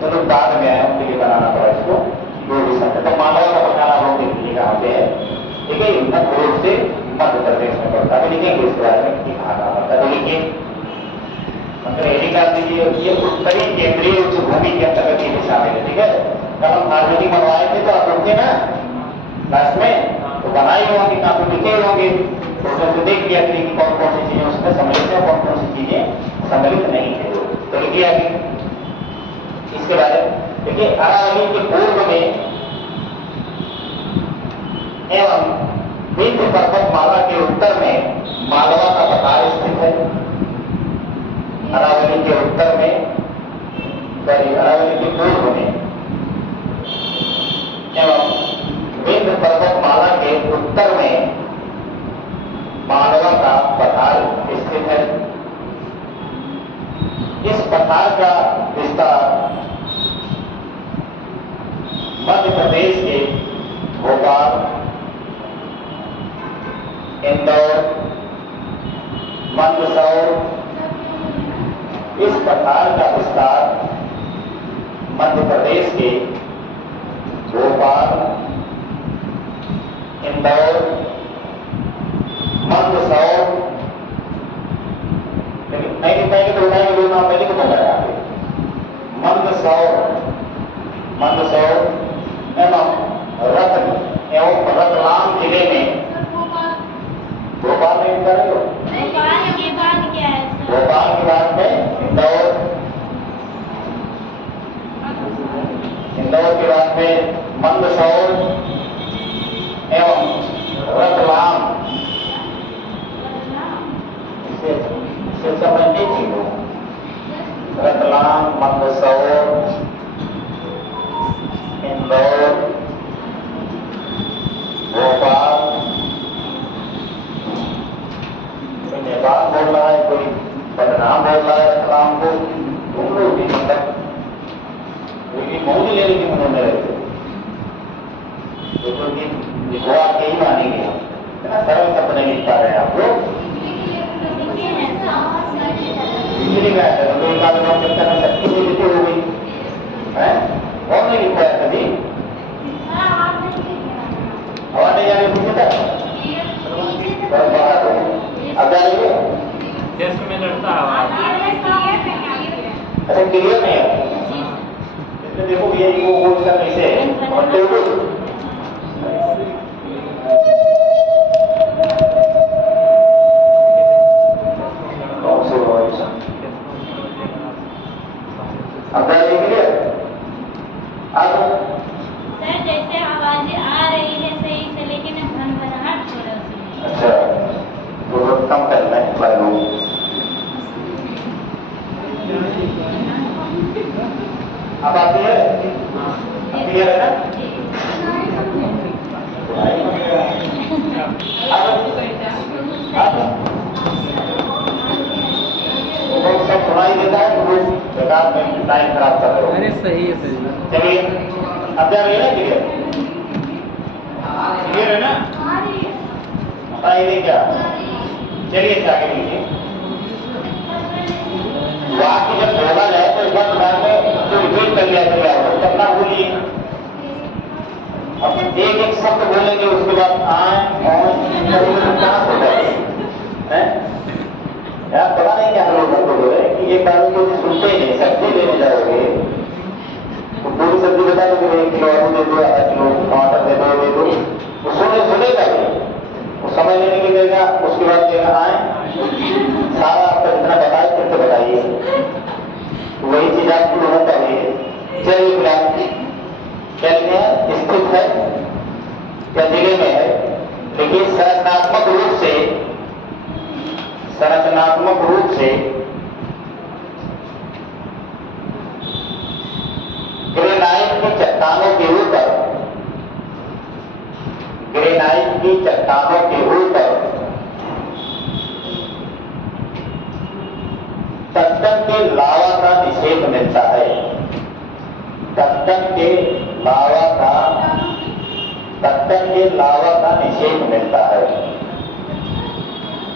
चलो बाद में आया उनके लिए बनाना पड़ा इसको, दो विषय तो मालवा का पठार आप लोग देख लीजिए कहाँ पे है, ठीक है, हिम्मत रोड से मध्य प्रदेश में पड़ता है, लिखेंगे इसके बारे में कि कहाँ कहाँ पड़ता है, तो लिखिए मतलब हेडिंग डाल दीजिए, ये उत्तरी केंद्रीय उच्च भूमि के अंतर्गत ये शामिल है, ठीक है। जब हम फार्मेटिंग बनवाए थे तो आप रुके ना क्लास में, तो बनाए होंगे, काफी लिखे होंगे, तो देख लिया कि कौन कौन सी चीजें उसमें सम्मिलित है, कौन कौन सी चीजें सम्मिलित नहीं है, तो लिखिए आगे इसके बारे में। देखिए अरावली के पूर्व में एवं विंध्य पर्वतमाला के उत्तर में मालवा का पठार स्थित है। अरावली के उत्तर में, अरावली के पूर्व में एवं विंध्य पर्वतमाला के उत्तर में मालवा का पठार स्थित है। इस पठार का विस्तार मध्य प्रदेश के भोपाल, इंदौर, मंदसौर, इस पठार का विस्तार मध्य प्रदेश के भोपाल, इंदौर, मंदसौर, नहीं पहले तो बताएंगे, दो नाम पहले को बताया मंदसौर एवं रतलाम जिले में, भोपाल में कर रहे हो, भोपाल के बाद क्या है सर? भोपाल के बाद में इंदौर, इंदौर के बाद में मंदसौर एवं नहीं लिख पा रहे हैं आप लोग? इंजली का है तो एक आदमी हम करना शक्ति नहीं लिखी हो गई है, और नहीं लिखा है कभी हवा नहीं जाने पीछे तक बाहर अब जा रही है। जैसे में लड़ता है अच्छा क्लियर नहीं है इसमें देखो भैया वो इसका कैसे है और टेबल अब जा रही है क्लियर अब सर जैसे आवाजें आ रही है सही से लेकिन भनभनाहट हो रहा है उसमें। अच्छा तो कम करना है बालों अब आती है क्लियर है ना अब वो सब सुनाई देता है तो वो बेकार में टाइम खराब कर रहे हो। अरे सही है सही है। चलिए अब जा रही है ना क्लियर क्लियर है ना बताइए क्या चलिए इससे आगे लीजिए वाक्य जब बोला जाए तो इस बार दिमाग में जो रिपीट कर लिया करिए कितना बोलिए अब एक एक शब्द बोलेंगे उसके बाद कहाँ हो जाए यार पता नहीं क्या लोग हमको बोले कि एक बार को सुनते ही नहीं सब्जी लेने जाओगे तो पूरी सब्जी बता दो कि 1 किलो आलू दे दो, आधा किलो टमाटर दे दो वो सुनेगा भी वो समझ लेने के लिए उसके बाद लेना आए सारा आपका जितना बताए फिर से बताइए वही चीज आपको होना चाहिए। चलिए फिलहाल क्या लिखे हैं स्थित है क्या जिले में है लेकिन संरचनात्मक रूप से ग्रेनाइट की चट्टानों के ऊपर टक्कन के लावा का निषेध मिलता है। टक्कन के लावा का निषेध मिलता है।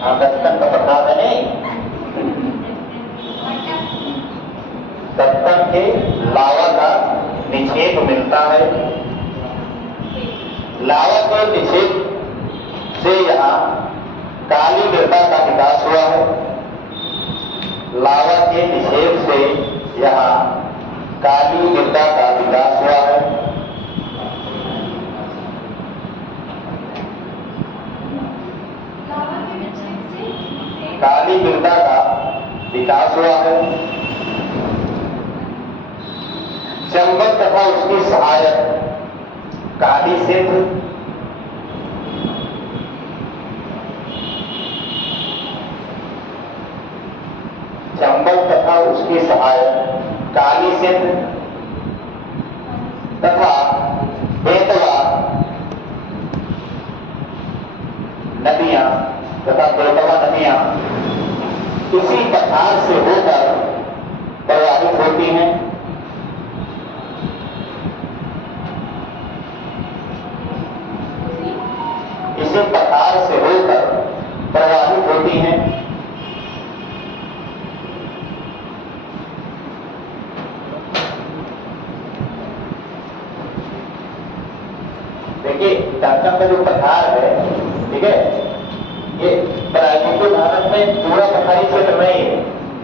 हाँ टक्कन का प्रभाव है नहीं टक्कन के लावा का निषेध मिलता है। लावा के निषेध से यहाँ काली मृदा का विकास हुआ है। लावा के निषेध से यहाँ काली मृदा का विकास हुआ है। काली मृदा का विकास हुआ है। चंबल तथा उसकी सहायक काली सिंध चंबल तथा उसकी सहायक काली सिंध तथा बेतवा नदियां इसी पठार से होकर प्रवाहित होती हैं। इसी पठार से होकर प्रवाहित होती हैं। देखिए टक्कन का जो पठार है ठीक है ये प्राचीन भारत में पूरा पठारी क्षेत्र नहीं है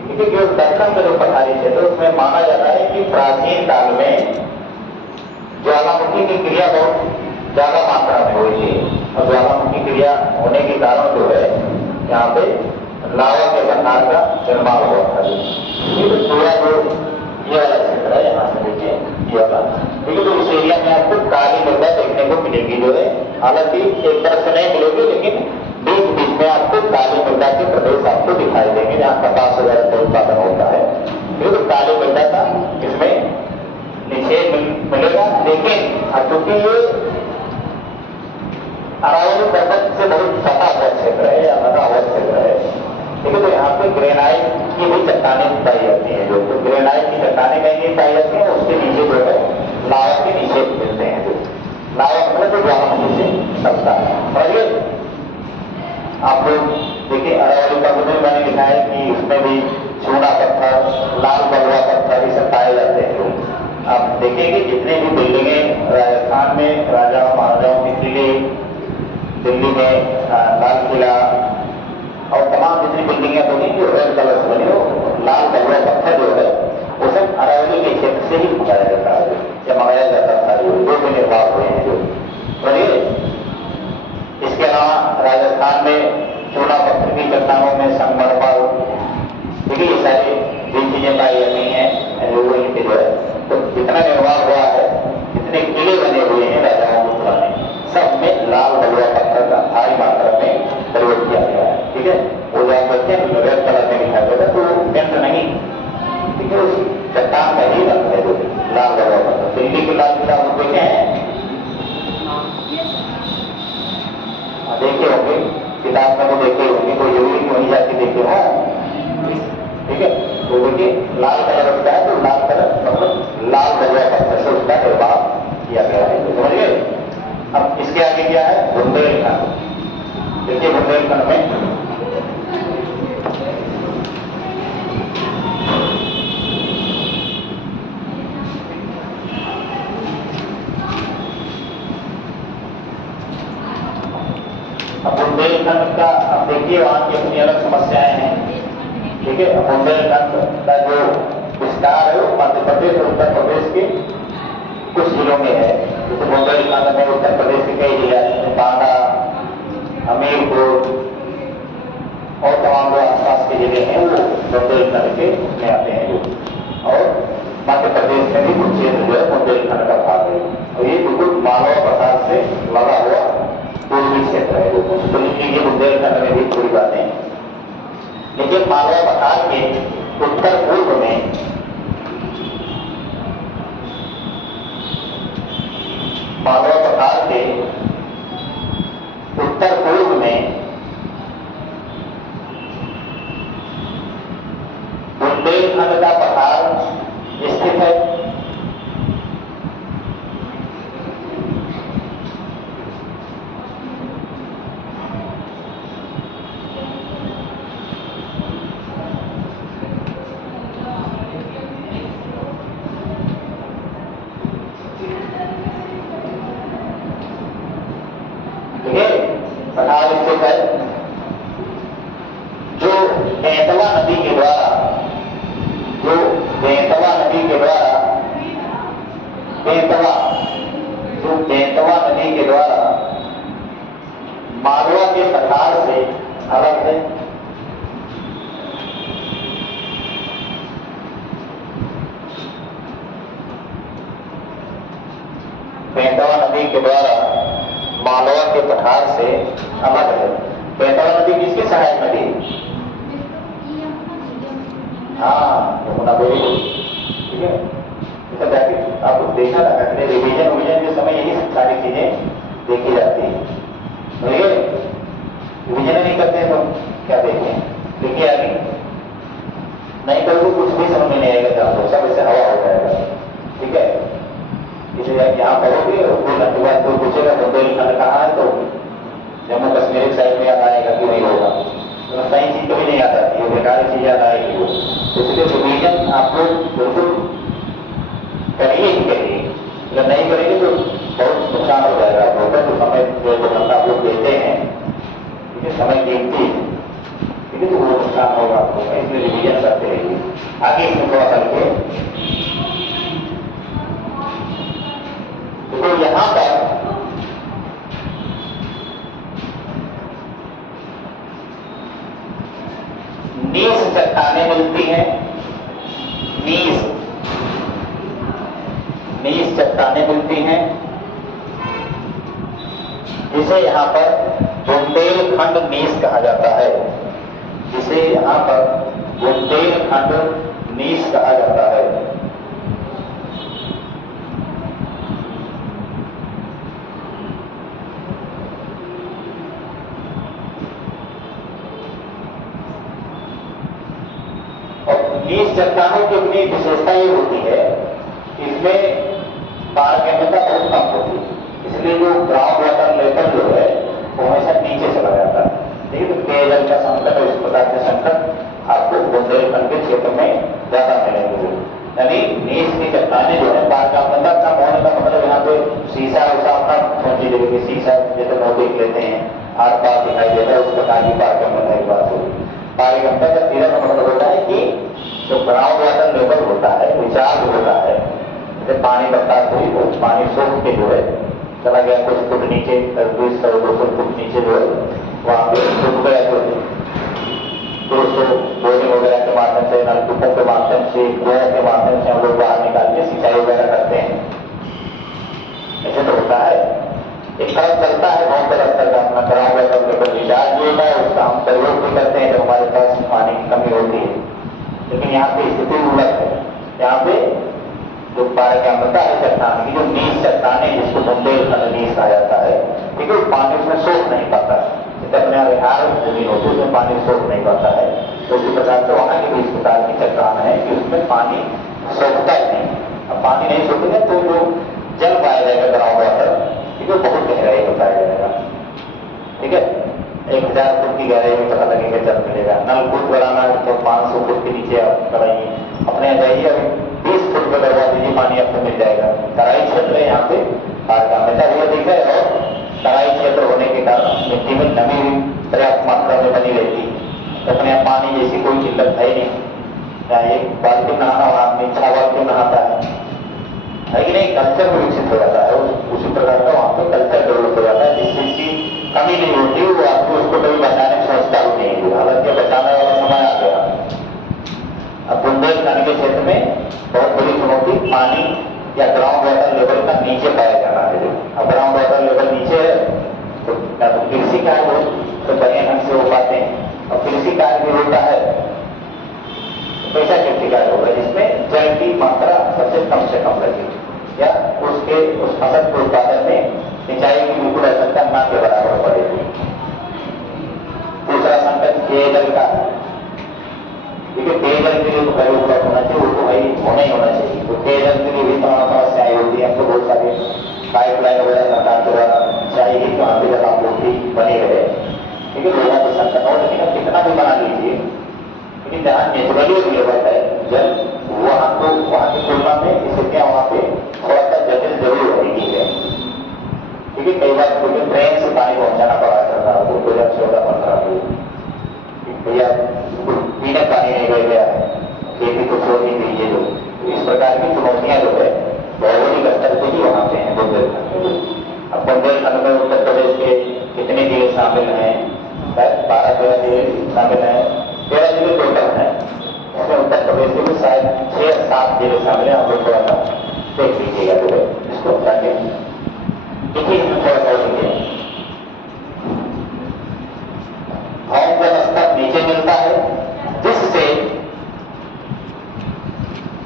ठीक है केवल दक्कन का जो पठारी क्षेत्र उसमें माना जाता है कि प्राचीन काल में ज्वालामुखी की क्रिया बहुत ज्यादा मात्रा में हुई थी और ज्वालामुखी क्रिया होने के कारण जो है यहाँ पे लावा के पठार का निर्माण हुआ था। ये तो पूरा जो ये वाला क्षेत्र है यहाँ से देखिए ये वाला ठीक है तो इस एरिया में आपको काली मृदा देखने को मिलेगी जो है हालांकि एक तरफ से नहीं मिलेगी लेकिन बीच बीच में आपको काली मृदा के प्रदेश आपको दिखाई देंगे जहाँ कपास वगैरह का उत्पादन होता है तो काली मृदा का इसमें निषेध मिलेगा। लेकिन चूंकि ये अरावली पर्वत से बहुत सटा हुआ क्षेत्र है या लगा हुआ क्षेत्र है ठीक है तो यहाँ पे ग्रेनाइट की भी चट्टानें पाई जाती हैं जो तो ग्रेनाइट की चट्टानें कहीं पाई जाती हैं उसके नीचे जो है लावा के नीचे मिलते हैं जो लावा मतलब जो ज्वालामुखी से सबका है। आप लोग देखिए अरावली पर्वत में मैंने लिखा है कि उसमें भी चूना पत्थर, लाल बलुआ पत्थर ये सब पाए जाते हैं लोग। आप देखेंगे जितने भी बिल्डिंगें राजस्थान में राजा महाराजाओं के किले, दिल्ली में लाल किला और तमाम जितनी बिल्डिंगें बनी जो रेड कलर से बनी हो, लाल बलुआ पत्थर जो है वो सब अरावली के क्षेत्र से ही मंगाया जाता है या मंगाया जाता था, जो भी निर्माण हुए हैं जो। बोलिए इसके अलावा राजस्थान में चूना पत्थर की चट्टानों में संगमरमर, देखिए ये सारी भी चीजें पाई जाती हैं लोगों के जो है। तो जितना निर्माण हुआ है, जितने किले बने हुए हैं राजाओं के पुराने, सब में लाल बलुआ पत्थर का भारी मात्रा में प्रयोग किया गया है। ठीक है, वो जो आप बच्चे रेड कलर में लिखा गया था तो वो पेंट नहीं, ठीक है, उस चट्टान का ही रंग है जो लाल बलुआ पत्थर। दिल्ली के लाल किला आप देखे हैं, देखे होंगे, किताब में वो देखे होंगे, कोई जरूरी नहीं वहीं जाके देखे हो। ठीक है, तो देखिए लाल कलर होता है तो लाल कलर मतलब लाल बलुआ पत्थर से उसका निर्माण किया गया है, समझिए। अब इसके आगे क्या है, बुंदेलखंड। देखिए बुंदेलखंड में अब बुंदेलखंड का अब देखिए वहां की अपनी अलग समस्याएं हैं। ठीक है, बुंदेलखंड का जो विस्तार है वो मध्य प्रदेश और उत्तर प्रदेश के कुछ जिलों में है। जैसे बुंदेलखंड में उत्तर प्रदेश के कई जिले हैं, बांदा, हमीरपुर और तमाम जो आसपास के जिले हैं वो बुंदेलखंड के उसमें आते हैं जो। और मध्य प्रदेश में भी कुछ क्षेत्र जो है बुंदेलखंड का भाग है और ये बिल्कुल मालवा पठार से लगा हुआ पूर्वी क्षेत्र है। तो लीजिए बुंदेलखंड में भी थोड़ी बातें, लेकिन मालवा पठार के उत्तर पूर्व में मालवा पठार के उत्तर पूर्व में बुंदेलखंड का पठार स्थित है। पठार स्थित है जो बेतवा नदी के द्वारा बेतवा नदी के द्वारा मालवा के पठार से अलग है। बेतवा नदी के द्वारा मालवा के पठार से अलग है। बेतवा नदी किसकी सहायक नदी? हाँ, यमुना बोली। ठीक है, तो जाके आपको देखा था अपने रिवीजन के समय यही सारी चीजें देखी जाती है। ठीक है, रिवीजन नहीं करते हैं तो क्या देखें, देखिए आगे नहीं करोगे कुछ भी समझ में नहीं आएगा, तो सब ऐसे हवा हो जाएगा। ठीक है, इसलिए यहाँ पढ़ोगे और 2 घंटे बाद कोई पूछेगा बुंदेलखंड कहाँ है तो जम्मू कश्मीर की साइड में याद आएगा कि वही होगा। तो सही चीज कभी नहीं याद आती है, बेकार चीज याद आएगी वो। इसलिए रिवीजन आप लोग बिल्कुल करिए ही करिए, अगर नहीं करेंगे तो बहुत नुकसान हो जाएगा आप लोगों का। तो समय जो घंटा आप लोग देते हैं, ठीक है, समय कीमती, ठीक है, तो वो नुकसान होगा आप लोग का, इसलिए रिवीजन करते रहिए। आगे इसमें थोड़ा करके तो यहां पर नीस चट्टानें मिलती हैं। नीस चट्टानें मिलती हैं जिसे यहां पर बुंदेलखंड नीस कहा जाता है। जिसे यहां पर बुंदेलखंड नीस कहा जाता है। नीस चट्टानों की अपनी विशेषता ये होती है कि इसमें पारगम्यता बहुत कम होती है, इसलिए जो ग्राउंड वाटर लेवल जो है वो हमेशा नीचे चला जाता है। देखिए तो का सीधा सा मतलब होता है कि जो ग्राउंड वाटर लेवल होता है, रिचार्ज होता है, जैसे पानी बरसात हुई तो पानी सूख के जो है चला गया कुछ फुट नीचे, 200 फुट नीचे जो है वहाँ पे सूख गया, तो उसको बोरिंग वगैरह के माध्यम से, नलकूपों के माध्यम से, कुओं के माध्यम से हम लोग बाहर निकाल के सिंचाई वगैरह करते हैं। ऐसे तो होता है। एक तरफ चलता है बहुत बड़ा स्तर का अपना ग्राउंड वाटर लेवल रिचार्ज जो होता है, उसका हम प्रयोग भी करते हैं जब हमारे पास पानी की कमी होती है। लेकिन यहाँ पे स्थिति उलट है। यहाँ पे जो पारगम्यता है चट्टान की, जो नीच चट्टाने जिसको बुंदेलखंड नीच कहा जाता है, ठीक है, पानी उसमें सोख नहीं पाता, अपने बिहार जमीन होती है उसमें पानी सोख नहीं पाता है। तो उसी प्रकार से वहाँ की भी इस प्रकार की चट्टान है कि उसमें पानी सोखता ही नहीं। अब पानी नहीं सोखेगा तो जो जल पाया जाएगा ग्राउंड वाटर, ठीक है, बहुत गहराई में पाया जाएगा। ठीक है, 1000 फुट की गहराई में पता लगेगा जल मिलेगा। नलकूप बनाना है तो 500 फुट के नीचे आप कराइए, अपने यहाँ जाइए, अभी 20 फुट पर करवा दीजिए, पानी आपको मिल जाएगा। तराई क्षेत्र है यहाँ पे पारगम्यता हुआ दिखा है, और तराई क्षेत्र होने के कारण मिट्टी में नमी भी पर्याप्त मात्रा में बनी रहती है, तो अपने यहाँ पानी जैसी कोई किल्लत है ही नहीं। चाहे एक बाल्टी नहाना हो, आदमी 6 बाल्टी नहाता है कि नहीं, कल्चर भी विकसित हो जाता है। उसी प्रकार का वहाँ पे कल्चर डेवलप हो जाता है, जिससे इसकी कमी नहीं होती, वो आपको उसको कभी बचाने की सोचता भी नहीं है। हालांकि बचाने वाला समय आ गया। अब बुंदेलखंड के क्षेत्र में बहुत बड़ी चुनौती पानी या ग्राउंड वाटर लेवल का नीचे पाया जाना है। अब ग्राउंड वाटर लेवल नीचे है तो क्या तो कृषि कार्य तो बढ़िया ढंग से हो पाते हैं, और कृषि कार्य भी होता है पैसा कृषि कार्य होगा जिसमें जल की मात्रा सबसे कम से कम लगे, या उसके उस फसल के उत्पादन में सिंचाई की बिल्कुल आवश्यकता न के बराबर पड़ेगी। दूसरा संकट पेयजल का, क्योंकि पेयजल के लिए तो भाई उपलब्ध होना चाहिए, वो तो भाई होना ही होना चाहिए। तो पेयजल के लिए भी तमाम समस्याएं होती है, तो बहुत सारे पाइपलाइन वगैरह सरकार के द्वारा चाहिए कि वहाँ पे जल आपूर्ति बनी रहे। ठीक है, लोगों को संकट हो, लेकिन अब कितना भी बना लीजिए, लेकिन जहाँ नेचुरली अवेलेबल है जल, वहाँ तो वहाँ की तुलना में स्थितियाँ वहाँ पे थोड़ा सा जटिल जरूर रहेगी है। क्योंकि कई बार क्योंकि ट्रेन से पानी पहुँचाना पड़ा करता है, वो 2014-15 में भैया पीने पानी नहीं रह गया है, खेती को छोड़ नहीं दीजिए। जो इस प्रकार की चुनौतियाँ जो है भौगोलिक स्तर से ही वहाँ पे हैं बुंदेलखंड। अब बुंदेलखंड में उत्तर प्रदेश के कितने जिले शामिल हैं? शायद 12-13 जिले शामिल हैं, 13 जिले टोटल हैं। इसमें उत्तर प्रदेश के भी शायद 6-7 जिले शामिल हैं। आप लोग थोड़ा सा देख लीजिएगा जो है इसको, ताकि देखिए इसमें थोड़ा सा देखिए। भौम जल स्तर नीचे मिलता है, जिससे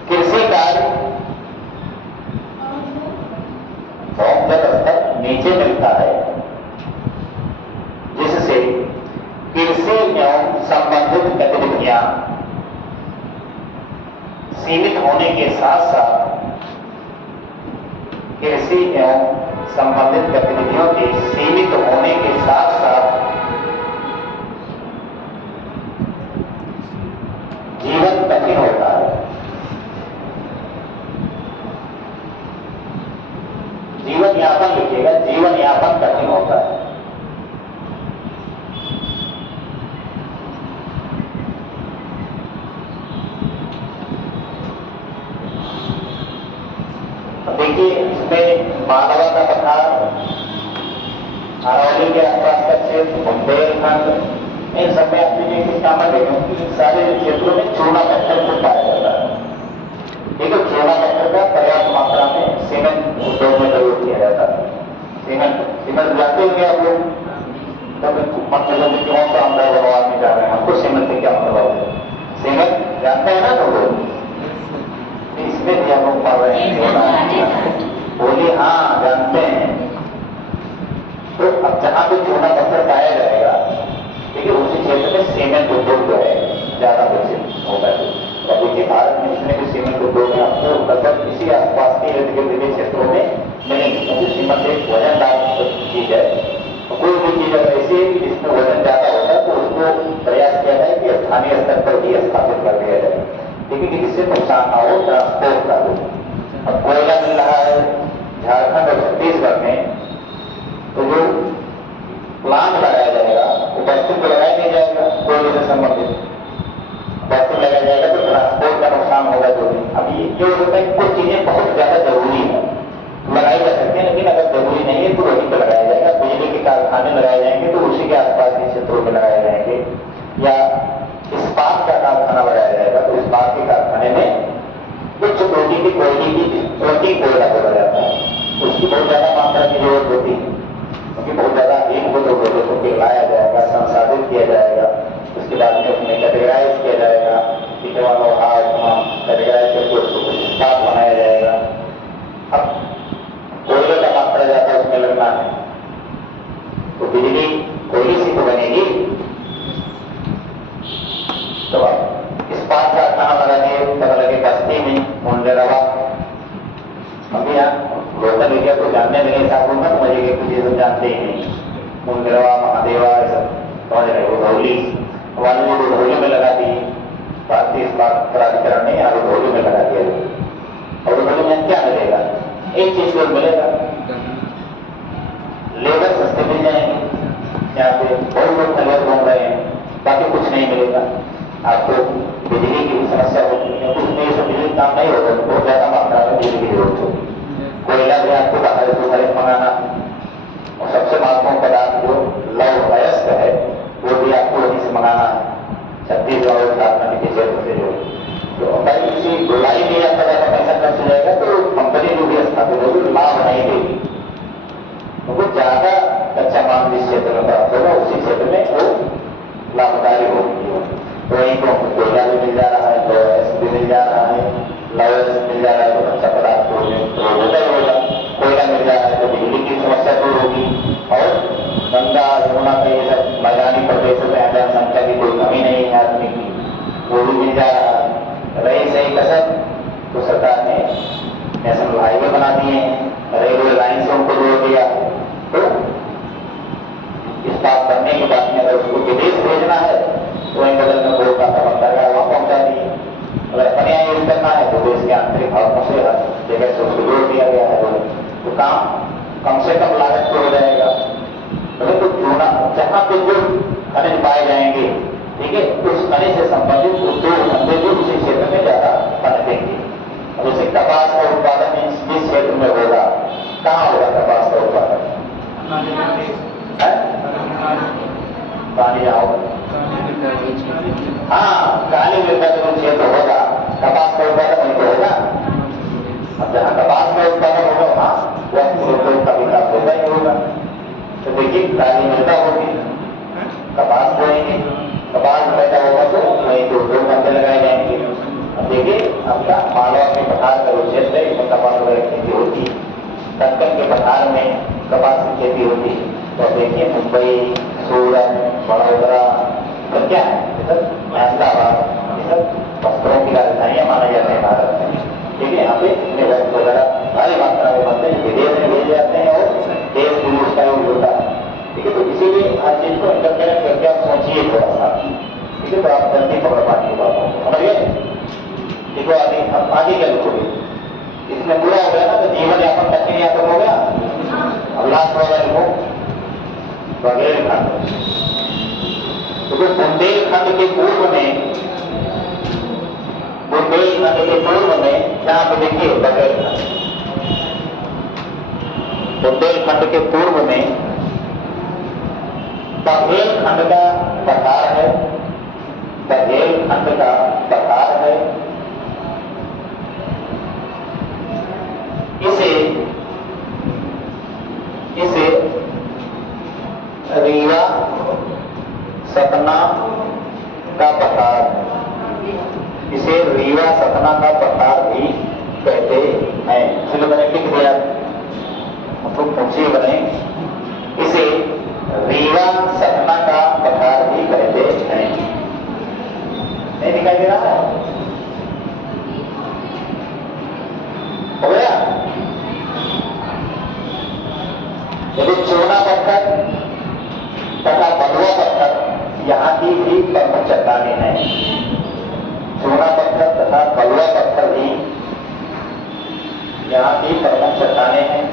कृषि कार्य, भौम जल स्तर नीचे मिलता है जिससे कृषि एवं संबंधित गतिविधियां सीमित होने के साथ साथ कृषि एवं संबंधित गतिविधियों के सीमित होने के साथ साथ जीवन कठिन होता है। जीवन यापन लिखिएगा, जीवन यापन कठिन होता है। देखिए इसमें मालवा का पठार, अरवली के आसपास का क्षेत्र, बुंदेलखंड, इन सब में आप देखिए शामिल है। सारे क्षेत्रों में चूना पत्थर को पाया जाता है। देखो चूना पत्थर का पर्याप्त मात्रा में सीमेंट उद्योग में प्रयोग किया जाता है। सीमेंट जानते होंगे आप लोग, तब मतलब क्यों तो हम भगवान में जा रहे हैं, हमको सीमेंट से क्या मतलब है? सीमेंट जानते हैं ना लोग, इसमें भी हम लोग पढ़ रहे हैं। बोलिए हाँ जानते हैं। तो अब जहां भी चूना पत्थर पाया जाएगा, ठीक है, उसी क्षेत्र में सीमेंट उद्योग जो है ज्यादा विकसित होगा। अब देखिए भारत में जितने भी सीमेंट उद्योग है आपको लगभग इसी आसपास के इर्द गिर्द के क्षेत्रों में मिलेंगे, क्योंकि सीमेंट एक वजनदार चीज है। तो कोई भी चीज अगर ऐसी है कि जिसमें वजन ज्यादा होता है तो उसको प्रयास किया जाए कि स्थानीय स्तर पर भी स्थापित कर दिया जाए, ठीक है, कि जिससे नुकसान ना हो, ट्रांसपोर्ट का हो। अब कोयला मिल रहा है झारखंड और छत्तीसगढ़ में, तो जो प्लांट लगाया जाएगा वो बस्ती को लगाया नहीं जाएगा कोयले से संबंधित, में कुछ चीजें बहुत ज्यादा जरूरी है, लगाई जा सकती है, लेकिन अगर जरूरी नहीं है तो वहीं पर लगाया जाएगा। बिजली के कारखाने लगाए जाएंगे तो उसी के आसपास के क्षेत्रों में लगाए जाएंगे, या इस्पात का कारखाना लगाया जाएगा तो इस्पात के कारखाने में उच्च कोटि की चोटी कोयला बोला जाता है, उसकी बहुत ज्यादा मात्रा की जरूरत होती है, क्योंकि बहुत ज्यादा एक को पिघलाया जाएगा, संसाधित किया जाएगा, उसके बाद में उसमें कैटेगराइज किया जाएगा, कैटेगराइज करके उसको इस्पात बनाया जाएगा। अब कोयले का मात्रा ज्यादा उसमें लगना है तो बिजली कोयले से तो बनेगी, तो इस्पात का कहाँ लगाने लगे? बस्ती में, मुंडेरवा। अभी यहाँ लोकल एरिया को जानने लगे, साहब ना समझे कि कुछ ये सब जानते ही नहीं। मुंडेरवा, महादेवा, ये सब समझ रहे। वो धौली वाले जो धौली में लगा दी, भारतीय इस्पात प्राधिकरण ने यहाँ धौली में लगा दिया, और धौली में क्या मिलेगा? एक चीज को मिलेगा, लेबर सस्ते मिल जाएंगे, यहाँ पे बहुत लोग नजर घूम रहे हैं, बाकी कुछ नहीं मिलेगा। आपको बिजली की भी समस्या होती है, उसमें ये सब बिजली काम नहीं होगा, तो बहुत ज्यादा मात्रा में बिजली की जरूरत होगी। कोयला भी आपको बाहर से खरीद मंगाना, और सबसे महत्वपूर्ण पदार्थ जो लौह अयस्क है वो भी आपको वहीं से मंगाना है, छत्तीसगढ़ और झारखंड के क्षेत्र से जो। तो भाई किसी गोलाई में आपका ज्यादा पैसा खर्च हो जाएगा तो कंपनी जो भी स्थापित होगी लाभ नहीं देगी, तो ज्यादा कच्चा माल जिस क्षेत्र में प्राप्त होगा उसी क्षेत्र में वो लाभकारी होगी। तो वहीं को कोयला भी मिल जा रहा है, तो भी मिल जा रहा है, लवस मिल जा रहा है, तो अच्छा पदार्थ होता ही होगा। कोयला मिल जा रहा है तो बिजली की समस्या दूर होगी, और गंगा यमुना का ये सब मैदानी प्रदेशों में जनसंख्या की कोई कमी नहीं है आदमी की, वो भी मिल जा रहा है। रही सही कसर तो सरकार ने नेशनल हाईवे बना दिए हैं, रेलवे लाइन से उनको जोड़ दिया, तो इस बात करने के बाद में अगर उसको विदेश भेजना है तो वहीं बगल में कोलकाता बंदरगाह वहां पहुंचा दिए। अगर अपने यहाँ यूज करना है तो देश के आंतरिक भागों से हर जगह से उसको जोड़ दिया गया है, तो काम कम से कम लागत पे हो जाएगा। तो चूना जहां पे जो खनिज पाए जाएंगे, ठीक है, उस खनिज से संबंधित उद्योग धंधे जो उसी क्षेत्र में ज्यादा पनपेंगे। और जैसे कपास का उत्पादन जिस क्षेत्र में होगा, कहाँ होगा कपास का उत्पादन? पानी आओ, हाँ, काली मृदा जो क्षेत्र होगा कपास का उत्पादन वहीं तो होगा। अब जहाँ कपास का उत्पादन होगा वहाँ वह उद्योग का विकास होगा ही होगा। तो देखिए काली मृदा होगी, कपास बोएंगे, कपास पैदा होगा तो वहीं तो उद्योग धंधे लगाए जाएंगे। अब देखिए आपका मालवा के पठार का जो क्षेत्र है इसमें कपास वगैरह खेती होती है, दक्कन के पठार में कपास की खेती होती है। तो देखिए मुंबई, सूरत, बड़ौदा, तो क्या है अहमदाबाद, ये सब वस्त्रों की राजधानियां माने जाते हैं भारत में। ठीक है, यहाँ पे वस्त्र वगैरह भारी मात्रा में बनते हैं, विदेश में भेजे जाते हैं और देश में उसका यूज होता है। ठीक है, तो इसीलिए हर चीज को इंटरकनेक्ट करके आप सोचिए थोड़ा सा, ठीक है, तो आप जल्दी पकड़ पाएंगे बातों को, समझिए। देखो आगे क्या लिखोगे, इसमें पूरा हो गया ना, तो जीवन यापन कठिन यापन हो गया। अब लास्ट वाला लिखो बघेलखंड। तो बुंदेलखंड के पूर्व में, बुंदेलखंड के पूर्व में यहाँ पे देखिए बघेलखंड, बुंदेलखंड के पूर्व में बघेलखंड का पठार है, बघेलखंड का पठार है। इसे रीवा सतना का पठार, इसे रीवा सतना का पठार भी कहते हैं। इसलिए मैंने लिख दिया, आपको पूछिए बने, इसे रीवा सतना का पठार भी कहते हैं। नहीं दिखाई दे रहा है? हो गया? यदि चूना पत्थर तथा बलुआ पत्थर यहाँ की भी प्रमुख चट्टानें हैं। चूना पत्थर तथा बलुआ पत्थर भी यहाँ की प्रमुख चट्टानें हैं।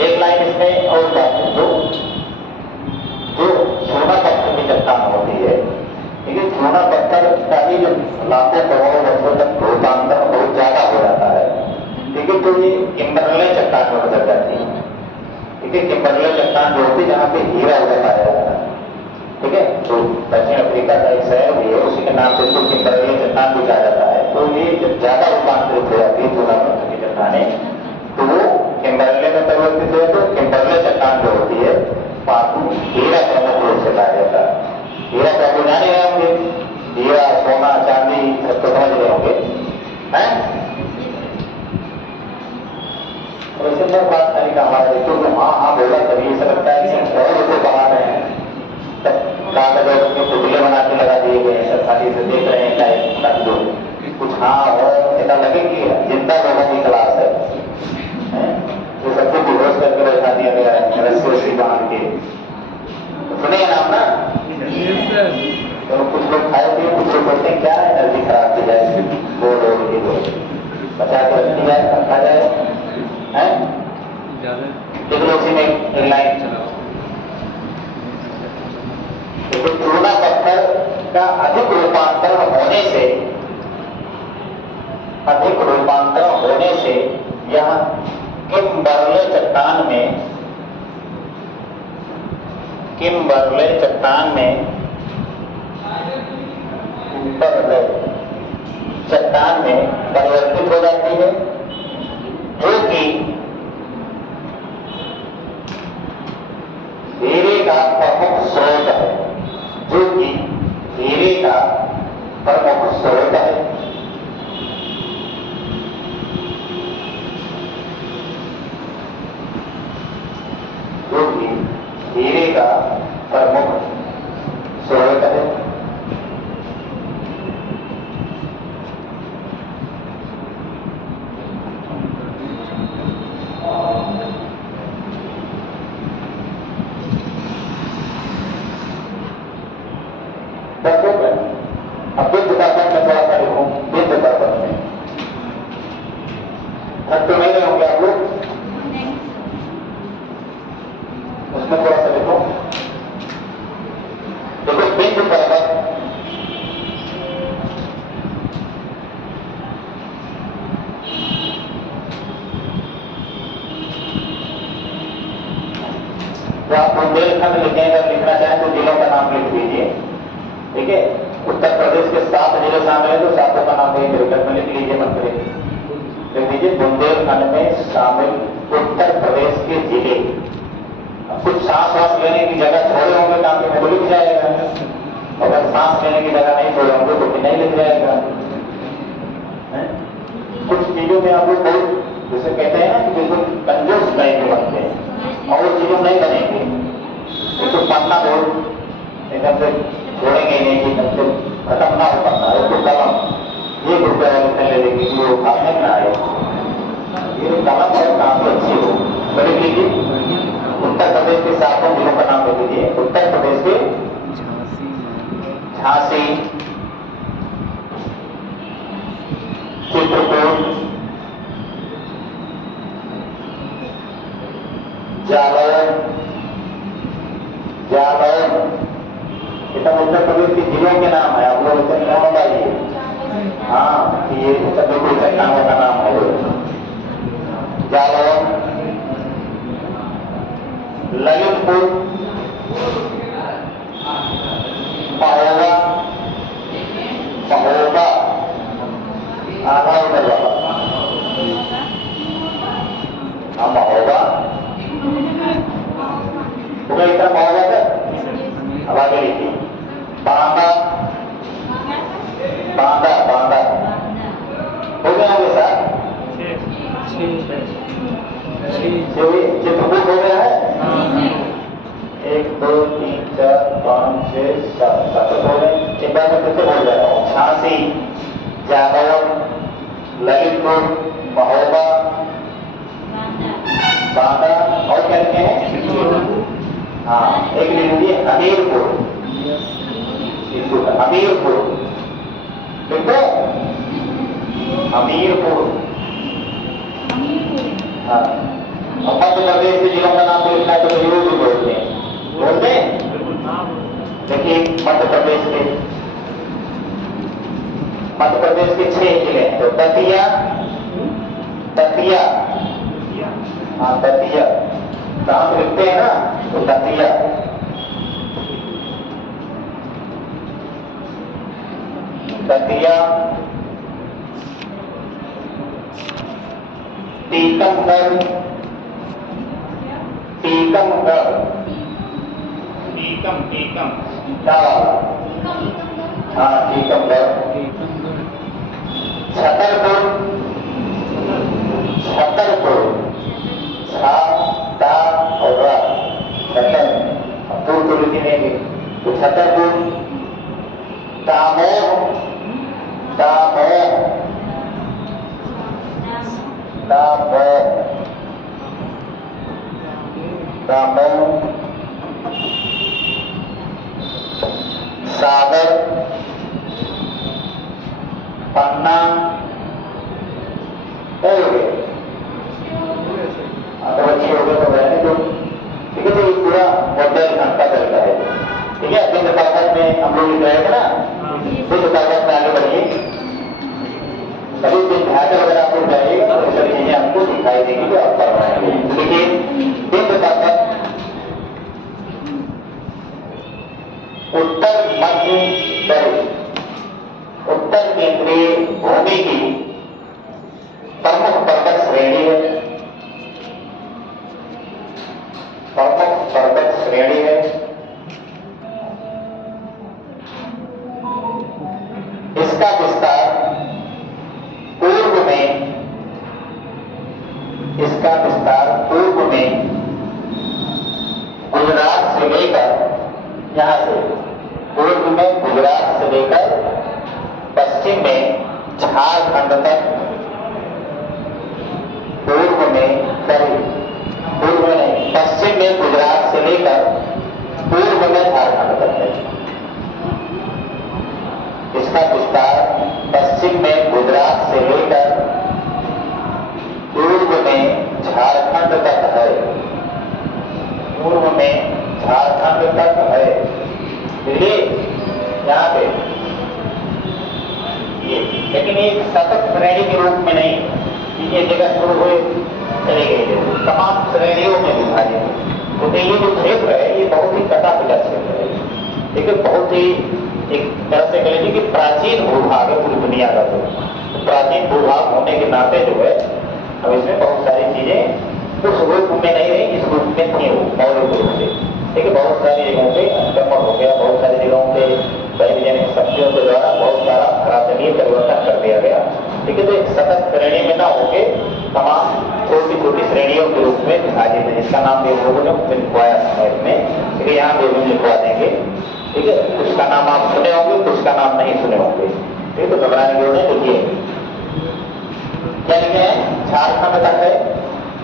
एक लाइन इसमें और बात है, जो सोना पत्थर की चट्टान होती है, ठीक है, सोना पत्थर का भी जब लाखों करोड़ों वर्षों तक रूपांतर बहुत ज्यादा हो जाता है, ठीक है, तो ये किम्बरले चट्टान में बदल जाती है, ठीक है। किम्बरले चट्टान जो होती है जहाँ पे हीरा उधर पाया जाता है, ठीक है, तो दक्षिण अफ्रीका का एक शहर भी है, उसी के नाम से इसको किम्बरले चट्टान भी कहा जाता है। तो ये जब ज्यादा रूपांतरित हो जाती है सोना पत्थर की चट्टानें, तो वो किम्बरले में परिवर्तित हो, तो किम्बरले चट्टान जो होती है पापू हीरा प्रमुख रूप से कहा जाता है। हीरा का आपको जाने गए होंगे, हीरा सोना चांदी सब तो समझ रहे होंगे, हैं? वैसे मैं बात करने का हमारा देखो तो हाँ बोला तभी ऐसा लगता है कि और उसे बढ़ा रहे हैं, तब कागज और उसके पुतले बना के लगा दिए गए हैं, सब खाली से देख रहे हैं टाइप लोग कुछ हाँ और ऐसा लगे कि जिंदा लोगों की क्लास है, जो सबको बेहोश करके बैठा दिया गया है रस्सी रस्सी बांध के। सुनिए नाम ना, तो कुछ लोग खाए पिए, कुछ लोग बोलते हैं क्या एनर्जी खराब की जाए, वो लोग की लोग बचा के रखी जाए, रखा जाए, हैं? एक लोग उसी में एक लाइन तो चूना पत्थर का अधिक रूपांतरण होने से यह किम्बरले चट्टान में परिवर्तित हो जाती है, जो कि हीरे का प्रमुख स्रोत है, अब विद्ध दर्पण में थोड़ा सा लिखूं, विद्ध दर्पण में थक तो नहीं रहे होंगे आप लोग, उसमें थोड़ा सा लिखो। देखो विद्ध दर्पण तो आप बुंदेलखंड लिखें, अगर लिखना चाहें तो जिलों का नाम लिख दीजिए, ठीक है। उत्तर प्रदेश के 7 जिले शामिल है, तो 7 का नाम वही ब्रैकेट में लिख लीजिए, मत लिख दीजिए बुंदेलखंड में शामिल उत्तर प्रदेश के जिले। कुछ सांस लेने की जगह छोड़े होंगे काम के तो लिख जाएगा, अगर सांस लेने की जगह नहीं छोड़े होंगे तो भी नहीं लिख जाएगा। कुछ चीजों में आप लोग बहुत जैसे कहते हैं ना कि बिल्कुल कंजूस टाइप के बनते हैं, और वो चीजों नहीं बनेंगे, तो पन्ना बहुत एकदम से छोड़ेंगे नहीं कि एकदम से खत्म ना हो पाता है, तो कलम ये रुपये वाले ले लेंगे कि वो खाने ना आए, ये कलम और काम तो अच्छी हो। तो लिख लीजिए उत्तर प्रदेश के 7 जिलों का नाम लिख लीजिए। उत्तर प्रदेश के झांसी, चित्रकूट, जालौर, उत्तर प्रदेश के जिलों के नाम है, आप लोग इसे कौन बताइए? हाँ, ये उत्तर प्रदेश चट्टानों का नाम है। जालौर, ललितपुर, महोबा, आधा उधर वाला, हाँ महोबा हो गया, इतना महोबा तक। अब आगे लिखिए बांदा हो गया होंगे सर, चित्रकूट हो गया है, 1 2 3 4 5 6 7 हो गए। एक बार मैं फिर से बोल रहा हूँ, झांसी, जालौर, ललितपुर, महोबा, बांदा, और क्या लिखे हैं? हाँ, एक लिख लीजिए हमीरपुर, हमीरपुर देखो, हमीरपुर, हाँ और मध्य प्रदेश के जिलों का नाम भी लिखना है तो जरूर भी बोलते हैं, बोलते हैं। बिल्कुल हाँ देखिए मध्य प्रदेश के 6 जिले हैं, तो दतिया, हाँ दतिया नाम लिखते हैं ना, तो दतिया, टीकमगढ़, क्या वाला? हाँ टीकमगढ़, छतरपुर, छा ता और रा, छतर, दूर तो लिखेंगे तो छतरपुर, दामोह, सागर, पन्ना, हो गए, अगर अच्छे हो गए तो रहने दो। ठीक है, तो ये पूरा बुंदेलखंड का तरीका है। ठीक है, बिंद ताकत में हम लोग लिख रहे थे ना, बिंद ताकत में आगे बढ़िए। कभी विंध्याचल अगर आप लोग जाइएगा तो सब चीजें आपको दिखाई देंगी तो आप करवाएंगे। देखिए बिंद ताकत उत्तर मध्य उत्तर केंद्रीय भूमि की प्रमुख पर्वत श्रेणी है, इसका विस्तार पूर्व में गुजरात से लेकर, यहां से पूर्व में गुजरात से लेकर पश्चिम में झारखंड तक, पश्चिम में गुजरात से लेकर पूर्व में झारखंड तक है। इसका विस्तार पश्चिम में गुजरात से लेकर पूर्व में झारखंड तक है, ये यहाँ पे ये, लेकिन ये सतत श्रेणी के रूप में नहीं, ये जगह शुरू हुए चले गए, तमाम श्रेणियों में विभाजित। तो ये जो क्षेत्र है ये बहुत ही कटा पिटा क्षेत्र है, लेकिन बहुत ही एक तरह से कह लीजिए कि प्राचीन भूभाग है पूरी दुनिया का। तो प्राचीन भूभाग होने के नाते जो है अब इसमें बहुत सारी चीजें उस रूप में नहीं रही जिस रूप में थी वो मौलिक रूप से। देखिए बहुत सारी जगहों पे अतिक्रमण हो गया, बहुत सारी जगहों पे वैज्ञानिक शक्तियों के द्वारा बहुत सारा प्राथमिक परिवर्तन कर दिया गया। ठीक है, तो एक सतत श्रेणी में ना होके तमाम छोटी छोटी श्रेणियों के रूप में विभाजित है, जिसका नाम भी लोगों ने लिखवाया समय में। ठीक है, यहाँ भी हम लिखवा देंगे। ठीक है, कुछ का नाम आप सुने होंगे, कुछ का नाम नहीं सुने होंगे। ठीक है, तो घबराने की जरूरत नहीं, लिखिए। क्या लिखे हैं? झारखंड तक है,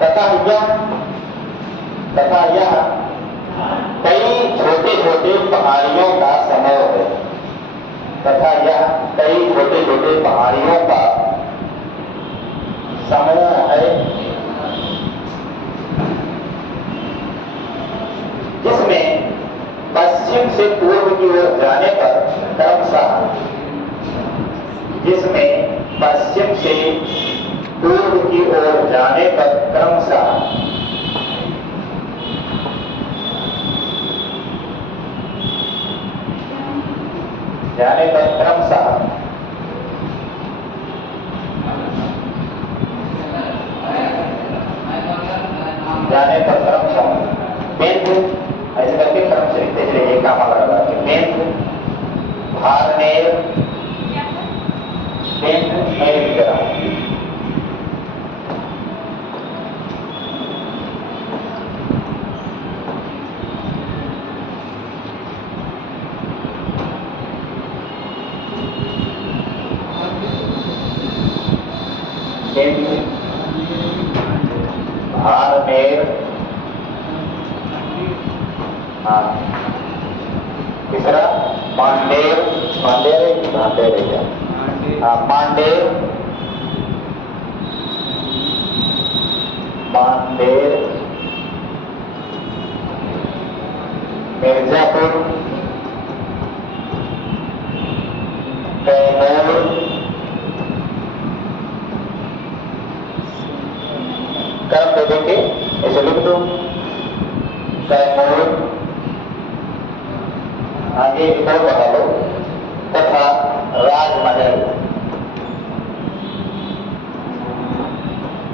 तथा यह कई छोटे छोटे पहाड़ियों का समूह है, जिसमें पश्चिम से पूर्व की ओर जाने पर क्रमशः बिंदु ऐसे करके क्रम से लिखते चलिए, कामा लगा के बिंदु भारनेर, बिंदु मैं लिख रहा हूं, भारनेर, तीसरा मांडेर, मांडेर मानदेर, मिर्जापुर, कैमूर, कर्म दे देंगे, ऐसे लिख दो। कैमूर, आगे एक और बता लो, तथा राजमहल,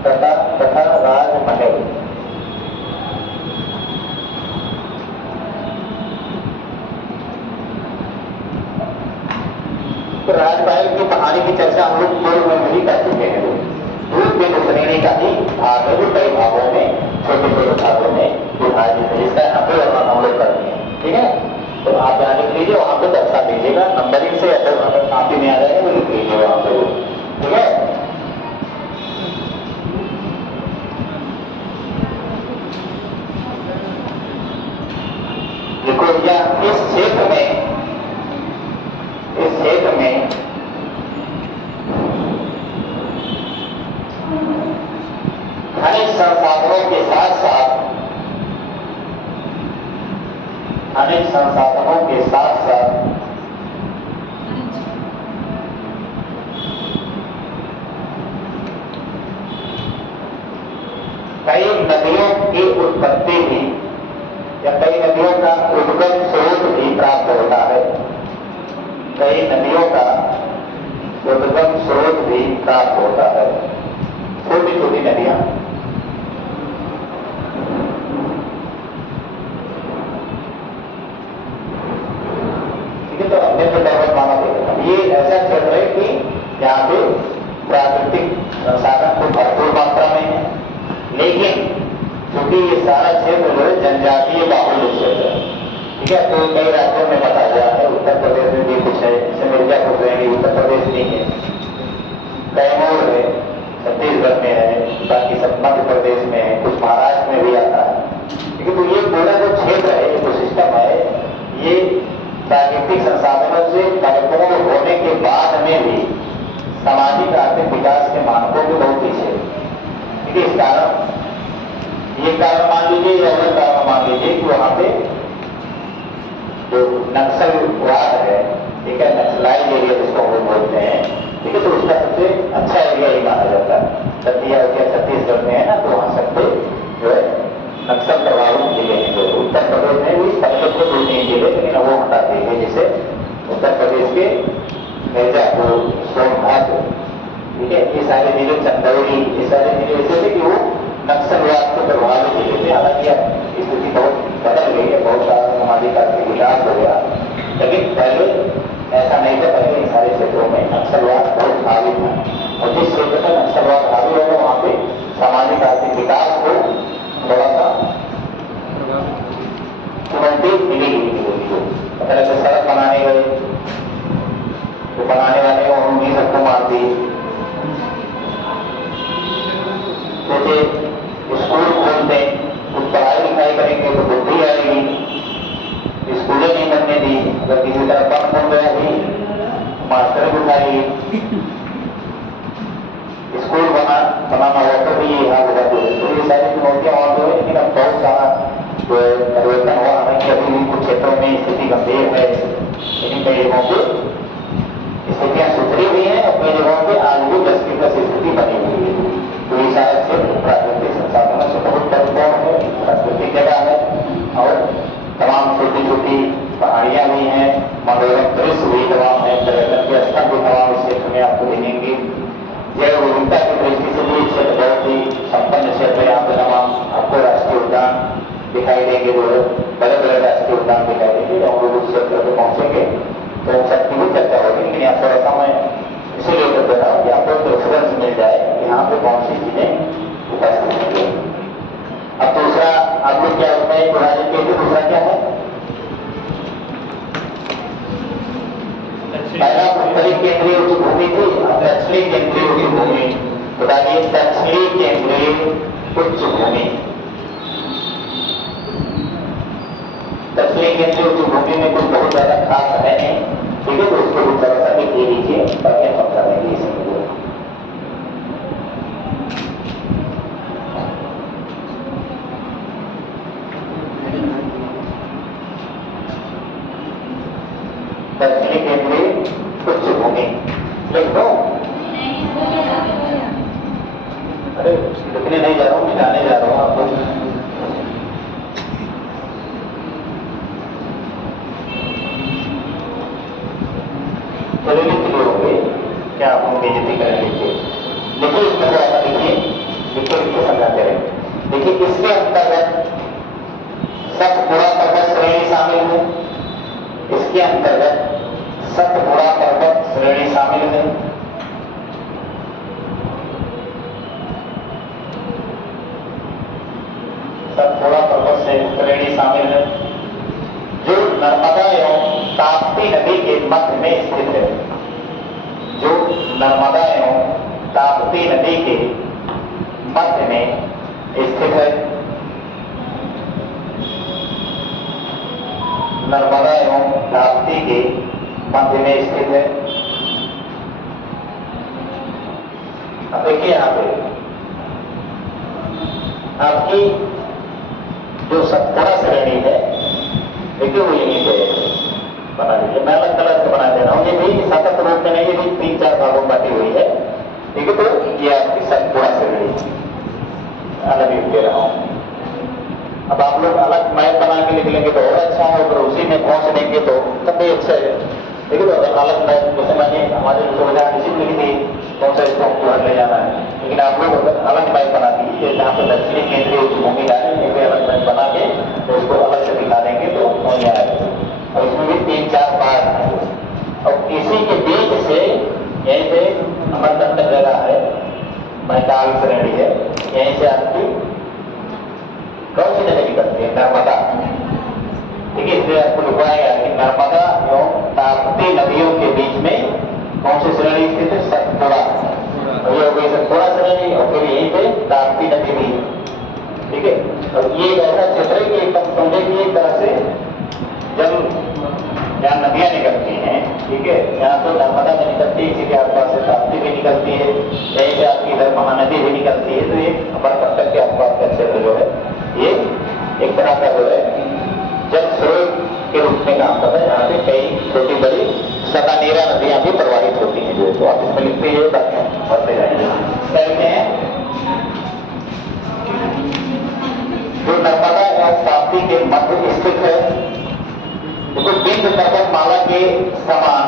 तथा राजमहल। तो राजमहल की कहानी की चर्चा हम लोग पूर्व में भी कर चुके हैं। दूध के श्रेणी का ही भाग है जो कई भागों में, छोटे छोटे भागों में विभाजित है, जिसका यहाँ पे वर्णन हम लोग करते हैं। ठीक है, तो आप यहाँ लिख लीजिए, वहां पे दर्शा दीजिएगा नंबरिंग से, अगर काफी में आ जाएगा तो लिख लीजिए वहां पे। ठीक है, देखो यह इस क्षेत्र में खनिज संसाधनों के साथ साथ कई नदियों की उत्पत्ति भी या कई नदियों का उद्गम स्रोत भी प्राप्त होता है। कई नदियों का उद्गम स्रोत भी प्राप्त होता है, छोटी छोटी नदियां। ठीक है, तो हमने तो पर्वतमाला देखा, ये ऐसा क्षेत्र है कि यहाँ पे प्राकृतिक संसाधन तो भरपूर मात्रा में है, लेकिन क्योंकि ये सारा क्षेत्र जो है जनजातीय बाहुल्य क्षेत्र है। ठीक है, तो कई राज्यों में बता हुआ है, उत्तर प्रदेश में भी कुछ है, जैसे मिर्जापुर रहेंगे, उत्तर प्रदेश नहीं है, कैमूर है, छत्तीसगढ़ में है, बाकी सब मध्य प्रदेश में है, कुछ महाराष्ट्र में भी आता है। ठीक है, तो ये पूरा जो क्षेत्र है, इको सिस्टम है, ये प्राकृतिक संसाधनों से परिपूर्ण होने के बाद में भी सामाजिक आर्थिक विकास के मानकों के बहुत पीछे। ठीक है, इस कारण ये कारण मान लीजिए या अलग कारण मान लीजिए कि वहां पे जो नक्सलवाद है, ठीक है, नक्सलाइज एरिया जिसको हम लोग बोलते हैं, ठीक है, तो उसका सबसे अच्छा एरिया ही माना जाता है। दतिया छत्तीसगढ़ में है ना, तो वहां सबसे जो है नक्सल प्रभावित जिले हैं। जो उत्तर प्रदेश में भी पहले तो 2-3 जिले, लेकिन वो हटा दिए गए, जैसे उत्तर प्रदेश के मिर्जापुर, सोनभद्र, ठीक है, ये सारे जिले, चंदौली, ये सारे जिले ऐसे थे कि वो नक्सलवाद से प्रभावित जिले थे। हालांकि अब स्थिति बहुत बदल गई है, बहुत सारा सामाजिक आर्थिक विकास हो गया, लेकिन पहले ऐसा नहीं था। पहले इन सारे क्षेत्रों में नक्सलवाद बहुत हावी था, और जिस क्षेत्र में नक्सलवाद हावी होगा वहां पे सामाजिक आर्थिक विकास को थोड़ा सा चुनौती मिलेगी। मतलब सड़क बनाने गए तो बनाने वाले उन्होंने सबको मार दी, जैसे स्कूल खोलते, कुछ पढ़ाई लिखाई करेंगे तो बुद्धि आएगी, स्कूलें नहीं बनने दी, अगर किसी तरह बंद बन गया भी मास्टर उठाएगी, स्कूल बनाना हो तो भी ये हाल होगा। तो ये सारी चुनौतियां और जो है, लेकिन अब बहुत सारा जो है परिवर्तन हुआ है कि अभी भी कुछ क्षेत्रों में स्थिति गंभीर है, लेकिन कई जगहों पर स्थितियां सुधरी हुई है, और कई जगहों पर आज भी दस्तक स्थिति बनी हुई है। तो ये सारा क्षेत्र प्राकृतिक संसाधनों से बहुत परिपूर्ण है, प्राकृतिक जगह है, और तमाम छोटी छोटी पहाड़ियां भी हैं, मनोरम दृश्य भी तमाम है, पर्यटन के स्थल भी तमाम इस क्षेत्र में आपको मिलेंगे। जैव विविधता की दृष्टि से भी क्षेत्र बहुत ही संपन्न क्षेत्र है। यहाँ पे तमाम आपको राष्ट्रीय उद्यान दिखाई देंगे, जो बड़े बड़े राष्ट्रीय उद्यान दिखाई देंगे। हम लोग उस क्षेत्र पर पहुंचेंगे तो उन सबकी भी चर्चा होगी, लेकिन यहाँ थोड़ा सा मैं इसीलिए कर दे रहा हूँ कि आपको एक रेफरेंस मिल जाए कि यहाँ पे कौन सी चीजें उपस्थित होंगी। अब दूसरा आप लोग क्या उसमें विभाजित कीजिए, दूसरा क्या है? पहला उत्तरी केंद्रीय उच्च भूमि थी, दक्षिणी केंद्रीय उच्च भूमि। बताइए, दक्षिणी केंद्रीय उच्च भूमि, दक्षिणी केंद्रीय उच्च भूमि में कुछ बहुत ज्यादा खास है नहीं, ठीक है, तो उसको भी थोड़ा सा लिख लीजिए, बाकी हम कर लेंगे इसी को। नदी केंद्रीय उच्च भूमि लिख दो। अरे लिखने नहीं जा रहा हूँ, मिटाने जा रहा हूँ आपको। चलिए लिख लिए होंगे, क्या आप हम बेइज्जती करें लिखिए। देखिए इसमें क्या है, लिखिए लिखिए लिखिए समझाते रहे। देखिए इसके अंतर्गत सतपुड़ा पर्वत श्रेणी शामिल है, इसके अंतर्गत सतपुड़ा पर्वत श्रेणी शामिल है। सतपुड़ा पर्वत से श्रेणी शामिल है जो नर्मदा एवं ताप्ती नदी के मध्य में स्थित है, जो नर्मदा एवं ताप्ती नदी के मध्य में स्थित है। नर्मदा एवं ताप्ती के मध्य में स्थित है। अब देखिए यहाँ पे आपकी जो सतपुड़ा श्रेणी है, देखिए वो यहीं पे बना दीजिए। मैं अलग कलर से बना दे रहा हूँ, ये भी सतत रूप में नहीं, ये भी 3-4 भागों में बांटी हुई है, ठीक है। तो ये आपकी सतपुड़ा श्रेणी अलग लिख दे रहा हूँ। अब आप लोग अलग मैप बना के लिख लेंगे तो और अच्छा है, अगर उसी में पहुंच देंगे तो तब भी अच्छा है। देखिए तो अगर अलग मैप, जैसे मैंने हमारे सुविधा किसी लिख दी कौन सा स्टॉक को ले जाना है, लेकिन आप लोग अगर अलग मैप बना दीजिए, जहाँ पर दक्षिणी केंद्रीय उच्च भूमि डालेंगे फिर अलग मैप बना के तो उसको अलग से दिखा देंगे तो समझ में आएगा। और इसमें भी 3-4 पार्ट है। और इसी के बीच से यहीं से अमरकंटक जगह है, मैदान श्रेणी है, यहीं से आपकी कौन सी नदी निकलती है? नर्मदा, ठीक है। इसलिए आपको लिखवाएगा कि नर्मदा एवं ताप्ती नदियों के बीच में कौन सी श्रेणी स्थित है? सतपुड़ा। और ये हो गई सतपुड़ा श्रेणी, और फिर यहीं पे ताप्ती नदी भी, ठीक है। और ये ऐसा क्षेत्र है कि समझे कि एक तरह से जब यहाँ नदियां निकलती हैं, ठीक है, यहाँ तो नर्मदा भी निकलती है, इसी के आसपास से ताप्ती भी निकलती है, यहीं से आपकी इधर महानदी भी निकलती है। तो ये अमरकंटक के आसपास का क्षेत्र जो है ये एक तरह का जो है जल स्रोत के रूप में काम करता है, यहाँ पे कई छोटी बड़ी सदानीरा नदियां भी प्रवाहित होती हैं। जो तो आप इसमें लिखते हैं ताकि बढ़ते जाएंगे। कहते हैं जो नर्मदा एवं ताप्ती के मध्य स्थित है, तो विंध्य पर्वतमाला के समान,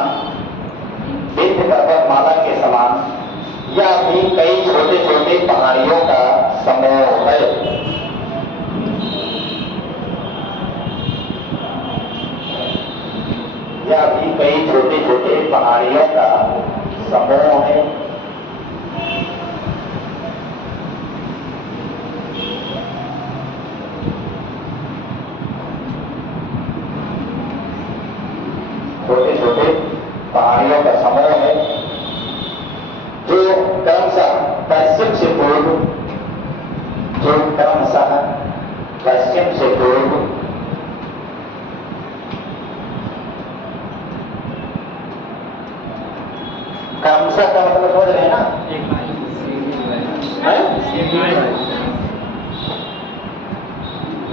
विंध्य पर्वतमाला के समान यह भी कई छोटे छोटे पहाड़ियों का समूह है। यह भी कई छोटे छोटे पहाड़ियों का समूह है। छोटे छोटे पहाड़ियों का समूह है जो क्रमशः पश्चिम से पूर्व, जो क्रमशः पश्चिम से पूर्व क्रमशः का मतलब समझ रहे हैं ना?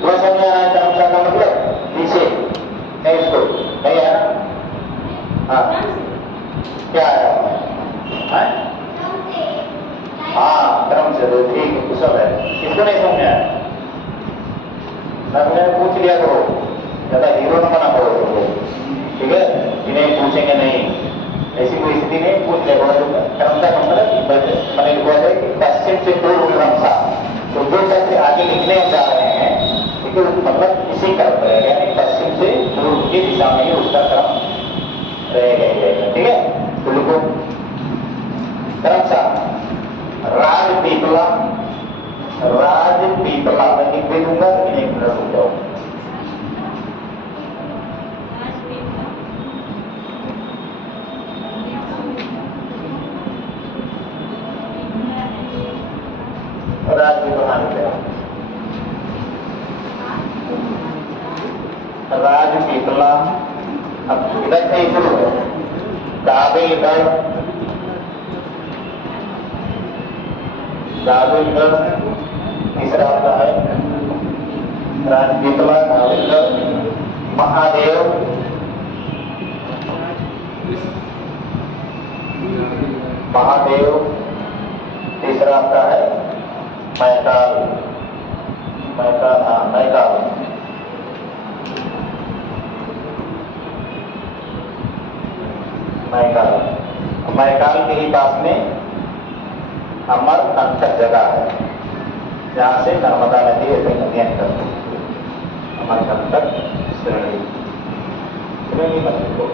समझ में आ रहा है क्रमशः का मतलब? नीचे है, इसको नहीं है ना? हाँ क्या है? हाँ क्रम से, तो ठीक है, कुशल है। किसको नहीं समझ में आया? मैंने पूछ लिया तो ज्यादा हीरो न बना पड़ो तुमको, ठीक है। इन्हें पूछेंगे नहीं, ऐसी कोई स्थिति नहीं, पूछ ले। क्रम का मतलब मैंने लिखा है कि पश्चिम से पूर्व क्रमशः, तो जो शब्द आगे लिखने जा रहे हैं, ठीक है, मतलब इसी क्रम रहेगा, यानी पश्चिम से पूर्व की दिशा में ही उसका क्रम रहेगा, ठीक है। तो लिखो क्रमशः राजपीपला, राजपीपला मैं लिख भी दूंगा, लेकिन एक मिनट रुक जाओ। राजपीपला लिख रहा हूं, राजपीपला। अब इधर से ही शुरू है, काबिलगढ़, काबिलगढ़ तीसरा आपका है, राजपीपला, काबिलगढ़, महादेव, महादेव, तीसरा आपका है मैकाल, मैकाल, हाँ मैकाल, मैकाल, मैकाल के ही पास में अमरकंटक जगह है जहाँ से नर्मदा नदी ऐसे नदियाँ निकलती हैं। अमरकंटक श्रेणी, श्रेणी नदी को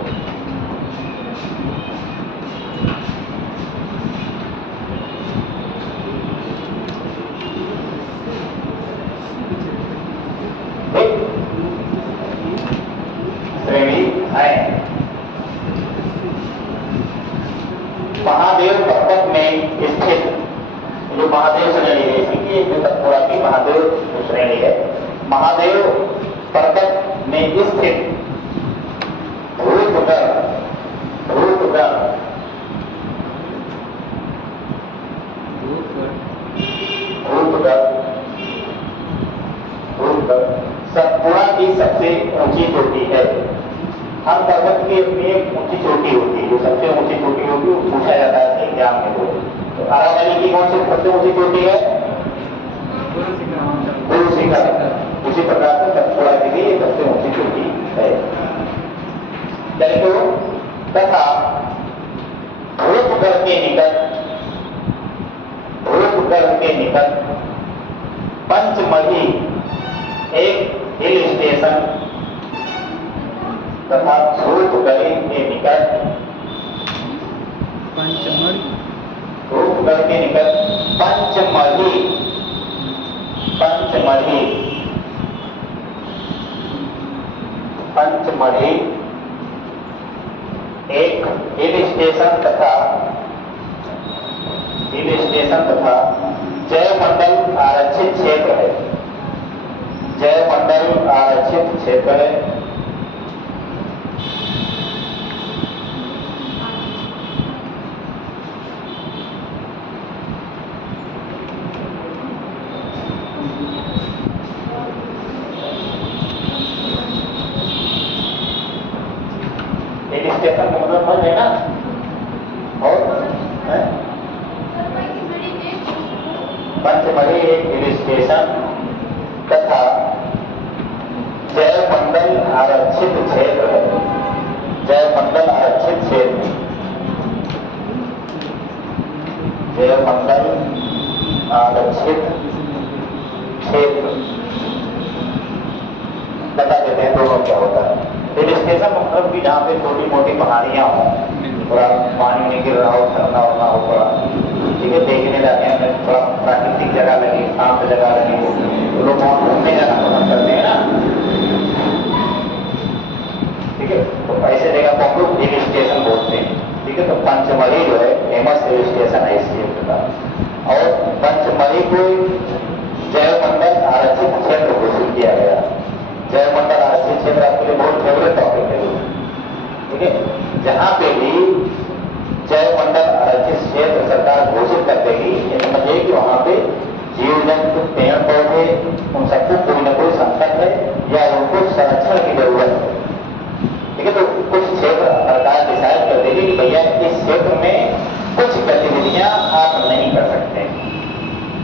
श्रेणी है। महादेव पर्वत में स्थित जो महादेव श्रेणी है, इसी की जो तत्पुरा की महादेव श्रेणी है, महादेव पर्वत में स्थित ध्रुवगढ़, ध्रुवगढ़, ध्रुवगढ़, ध्रुवगढ़ सतपुड़ा की सबसे ऊंची चोटी है। हर पर्वत की अपनी एक ऊंची चोटी होती है, जो सबसे ऊंची चोटी होगी वो पूछा जाता है एग्जाम में। तो अरावली की कौन सी सबसे ऊंची चोटी है? गुरु शिखर। उसी प्रकार से सतपुड़ा की भी ये सबसे ऊंची चोटी है। तो तथा ध्रुवगढ़ के निकट, ध्रुवगढ़ के निकट पंचमढ़ी एक हिल स्टेशन तथा ध्रुवगढ़ के निकट, ध्रुवगढ़ के निकट पंचमढ़ी, पंचमढ़ी, पंचमढ़ी एक हिल स्टेशन तथा जयमंडल आरक्षित क्षेत्र है। जयमंडल आरक्षित क्षेत्र है। हिल स्टेशन का मतलब समझ है ना? और पंचमढ़ी एक हिल स्टेशन तथा जयमंडल आरक्षित क्षेत्र है। जयमंडल आरक्षित क्षेत्र, जयमंडल आरक्षित क्षेत्र बता देते हैं दोनों क्या होता है। हिल स्टेशन मतलब कि जहाँ पे छोटी मोटी पहाड़ियाँ हों, थोड़ा पानी नहीं गिर रहा हो, ठंडा होना हो थोड़ा, ठीक है, देखने जाते हैं, थोड़ा प्राकृतिक जगह लगे, शांत जगह लगे, तो लोग वहाँ घूमने जाना पसंद करते हैं ना, ठीक है। तो ऐसे जगह को हम लोग हिल स्टेशन बोलते हैं, ठीक है। तो पंचमढ़ी जो है फेमस हिल स्टेशन है इस क्षेत्र का, और पंचमढ़ी को जयमंडल आरक्षित क्षेत्र घोषित किया गया। जयमंडल आरक्षित क्षेत्र आपके लिए बहुत फेवरेट टॉपिक है, ठीक है। जहाँ पे भी जयमंडल आरक्षित क्षेत्र सरकार घोषित कर देगी, ये समझिए कि वहाँ पे जीव जंतु, पेड़ पौधे, उन सबको कोई न कोई संकट है या उनको संरक्षण की जरूरत है, ठीक है। तो कुछ क्षेत्र सरकार डिसाइड कर देगी कि भैया इस क्षेत्र में कुछ गतिविधियां आप नहीं कर सकते,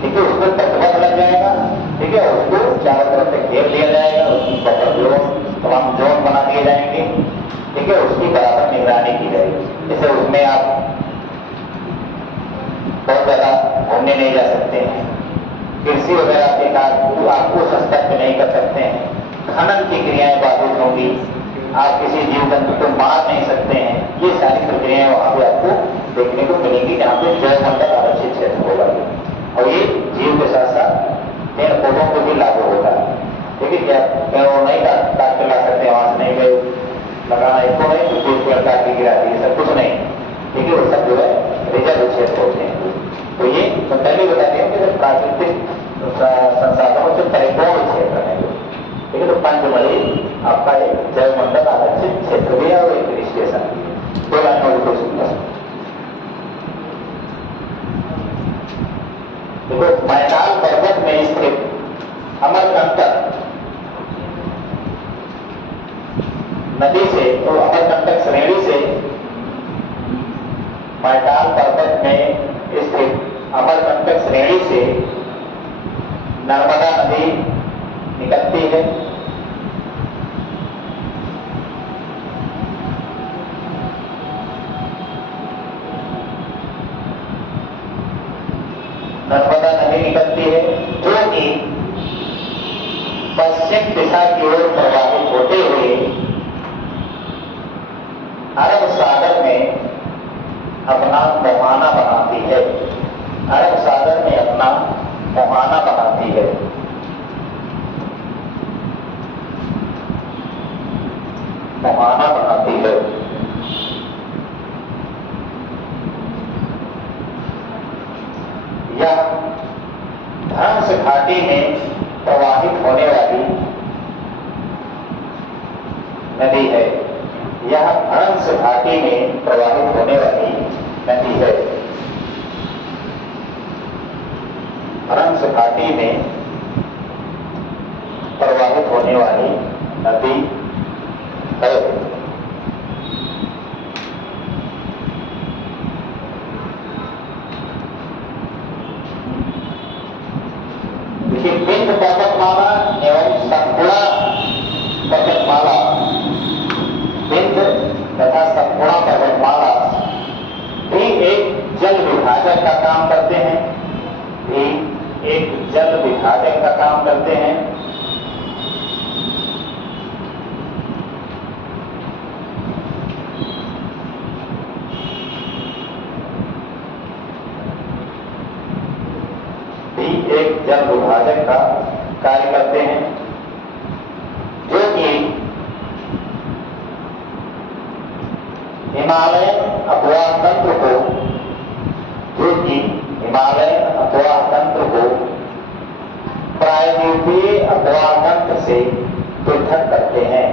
ठीक है। उसको प्रतिबंध लग जाएगा, ठीक है। उसको चारों तरफ से घेर दिया जाएगा, उसकी बफर जोन, तमाम जोन बना दिए जाएंगे, ठीक है। उसकी बराबर निगरानी की जाएगी। जैसे उसमें आप बहुत ज्यादा घूमने नहीं जा सकते हैं, कृषि वगैरह के कार्य आप उस स्तर पे नहीं कर सकते हैं, खनन की क्रियाएं बाधित होंगी, आप किसी जीव जंतु को मार नहीं सकते हैं, ये सारी प्रक्रियाएं वहां पे आपको देखने को मिलेंगी जहाँ पे जयमंडल आरक्षित क्षेत्र होगा। और ये जीव के साथ साथ पेड़ पौधों को भी लागू होता है, ठीक है। क्या पेड़ नहीं काट के ला सकते, वहां से नहीं गए लगाना, इसको नहीं तो पेड़ काट के गिरा दिए, सब कुछ नहीं, ठीक है। वो सब जो है रिजर्व क्षेत्र होते हैं। तो ये मैं पहले बता दिया कि प्राकृतिक संसाधनों से परिपूर्ण क्षेत्र है, ठीक है। तो पंचमढ़ी आपका एक जयमंडल आरक्षित क्षेत्र भी है और एक हिल स्टेशन। दो लाइनों को सुनना देखो, मैदान पर्वत में स्थित अमरकंटक नदी से, तो अमरकंटक श्रेणी से मैटाल पर्वत में स्थित अमरकंटक श्रेणी से नर्मदा नदी निकलती है। नर्मदा नदी निकलती है जो कि पश्चिम दिशा की ओर प्रवाहित होते हुए अरब सागर में अपना मुहाना बनाती है। अरब सागर में अपना मुहाना बनाती है। मुहाना बनाती है। यह धनुष घाटी में प्रवाहित होने वाली नदी है। यह धनुष घाटी में प्रवाहित होने वाली नदी है। धनुष घाटी में प्रवाहित होने वाली नदी है। देखिए, विंध्य पर्वतमाला एवं सतपुड़ा पर्वतमाला, विंध्य तथा सतपुड़ा पर्वतमाला भी एक जल विभाजक का काम करते हैं। भी एक जल विभाजक का काम करते हैं। एक जल विभाजक का कार्य करते हैं, जो कि हिमालयन अपवाह तंत्र को, जो कि हिमालयन अपवाह तंत्र को प्रायद्वीपीय अपवाह तंत्र से पृथक करते हैं।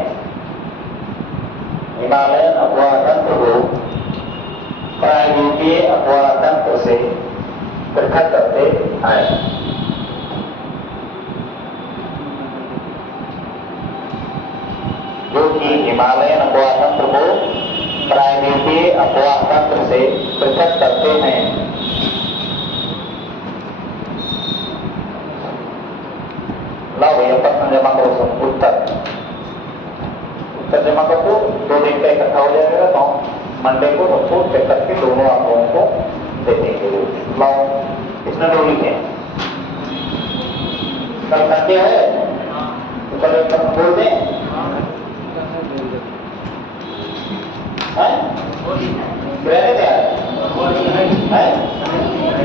हिमालयन अपवाह तंत्र को प्रायद्वीपीय अपवाह तंत्र से पृथक करते हैं। जो कि हिमालयन अपवाह तंत्र को प्रायद्वीपीय अपवाह तंत्र से पृथक करते हैं। लाओ भैया प्रश्न जमा करो सब। उत्तर जमा कर दो। 2 दिन का इकट्ठा हो जाएगा तो मंडे को सबको चेक करके दोनों आप लोगों को दे देंगे। लाओ, किसने लोग लिखे? कल संडे है तो कल एक प्रश्न बोल दें। रहने दें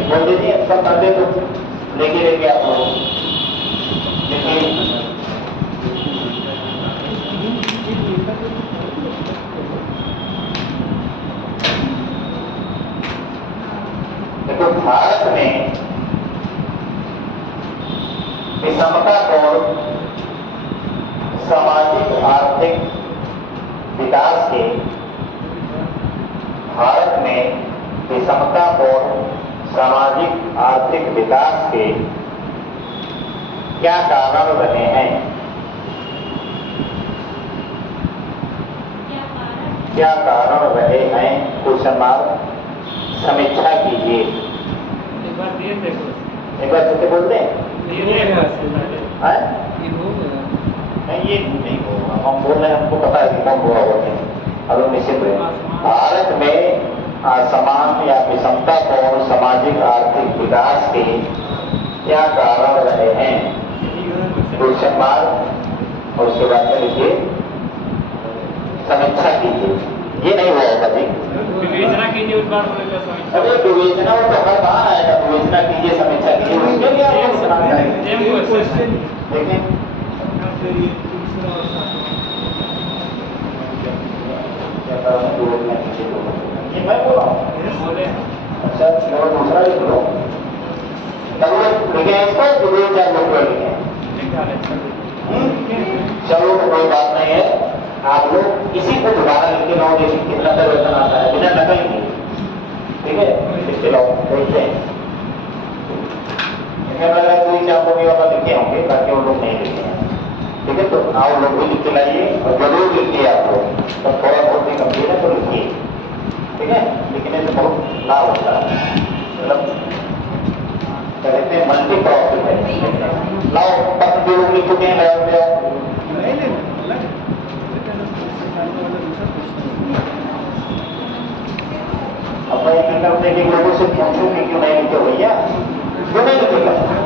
बोल दीजिए। सब संडे तो लेके आप लोग देखो, भारत में विषमतापूर्ण सामाजिक आर्थिक विकास के, भारत में विषमतापूर्ण सामाजिक आर्थिक विकास के क्या कारण रहे हैं? क्या कारण रहे हैं? Question mark. समीक्षा कीजिए। एक बार दिए थे कुछ। एक बार कैसे बोलते हैं? दिए थे नहीं, ये नहीं होगा। हम बोल रहे हैं, हमको पता है कि कौन हुआ होगा। अब निश्चित रहे। भारत में असमान या विषमतापूर्ण सामाजिक आर्थिक विकास के क्या कारण रहे हैं? Question mark. और उसके बाद में लिखिए समीक्षा कीजिए। ये नहीं हुआ होगा जी। विवेचना कीजिए उस बार बोले तो समीक्षा। अरे विवेचना वो तो हर बार आएगा। विवेचना कीजिए, समीक्षा कीजिए, उसके लिए आप लोग सुना जाएंगे। देखिए ये मैं बोला बोले अच्छा, चलो दूसरा लिख लो। लिखे इसको विवेचन लोग लिखे। चलो कोई बात नहीं है। आप लोग इसी को दोबारा लिख के लाओ। देखिए कितना परिवर्तन आता है बिना नकल की। ठीक है, लिख के लाओ, देखते हैं। कोई चापों भी वाला लिखे होंगे, बाकी वो लोग नहीं लिखे हैं। ठीक है, तो आप लोग भी लिख के लाइए और जरूर लिखिए। आप लोग तो थोड़ा बहुत भी गंभीर है तो लिखिए। ठीक है, लिखने से बहुत छुट्टियां गायब हो जाए? अब मैं ये करते कि लोगों से पूछूं कि क्यों नहीं लिखे भैया, क्यों नहीं लिखेगा?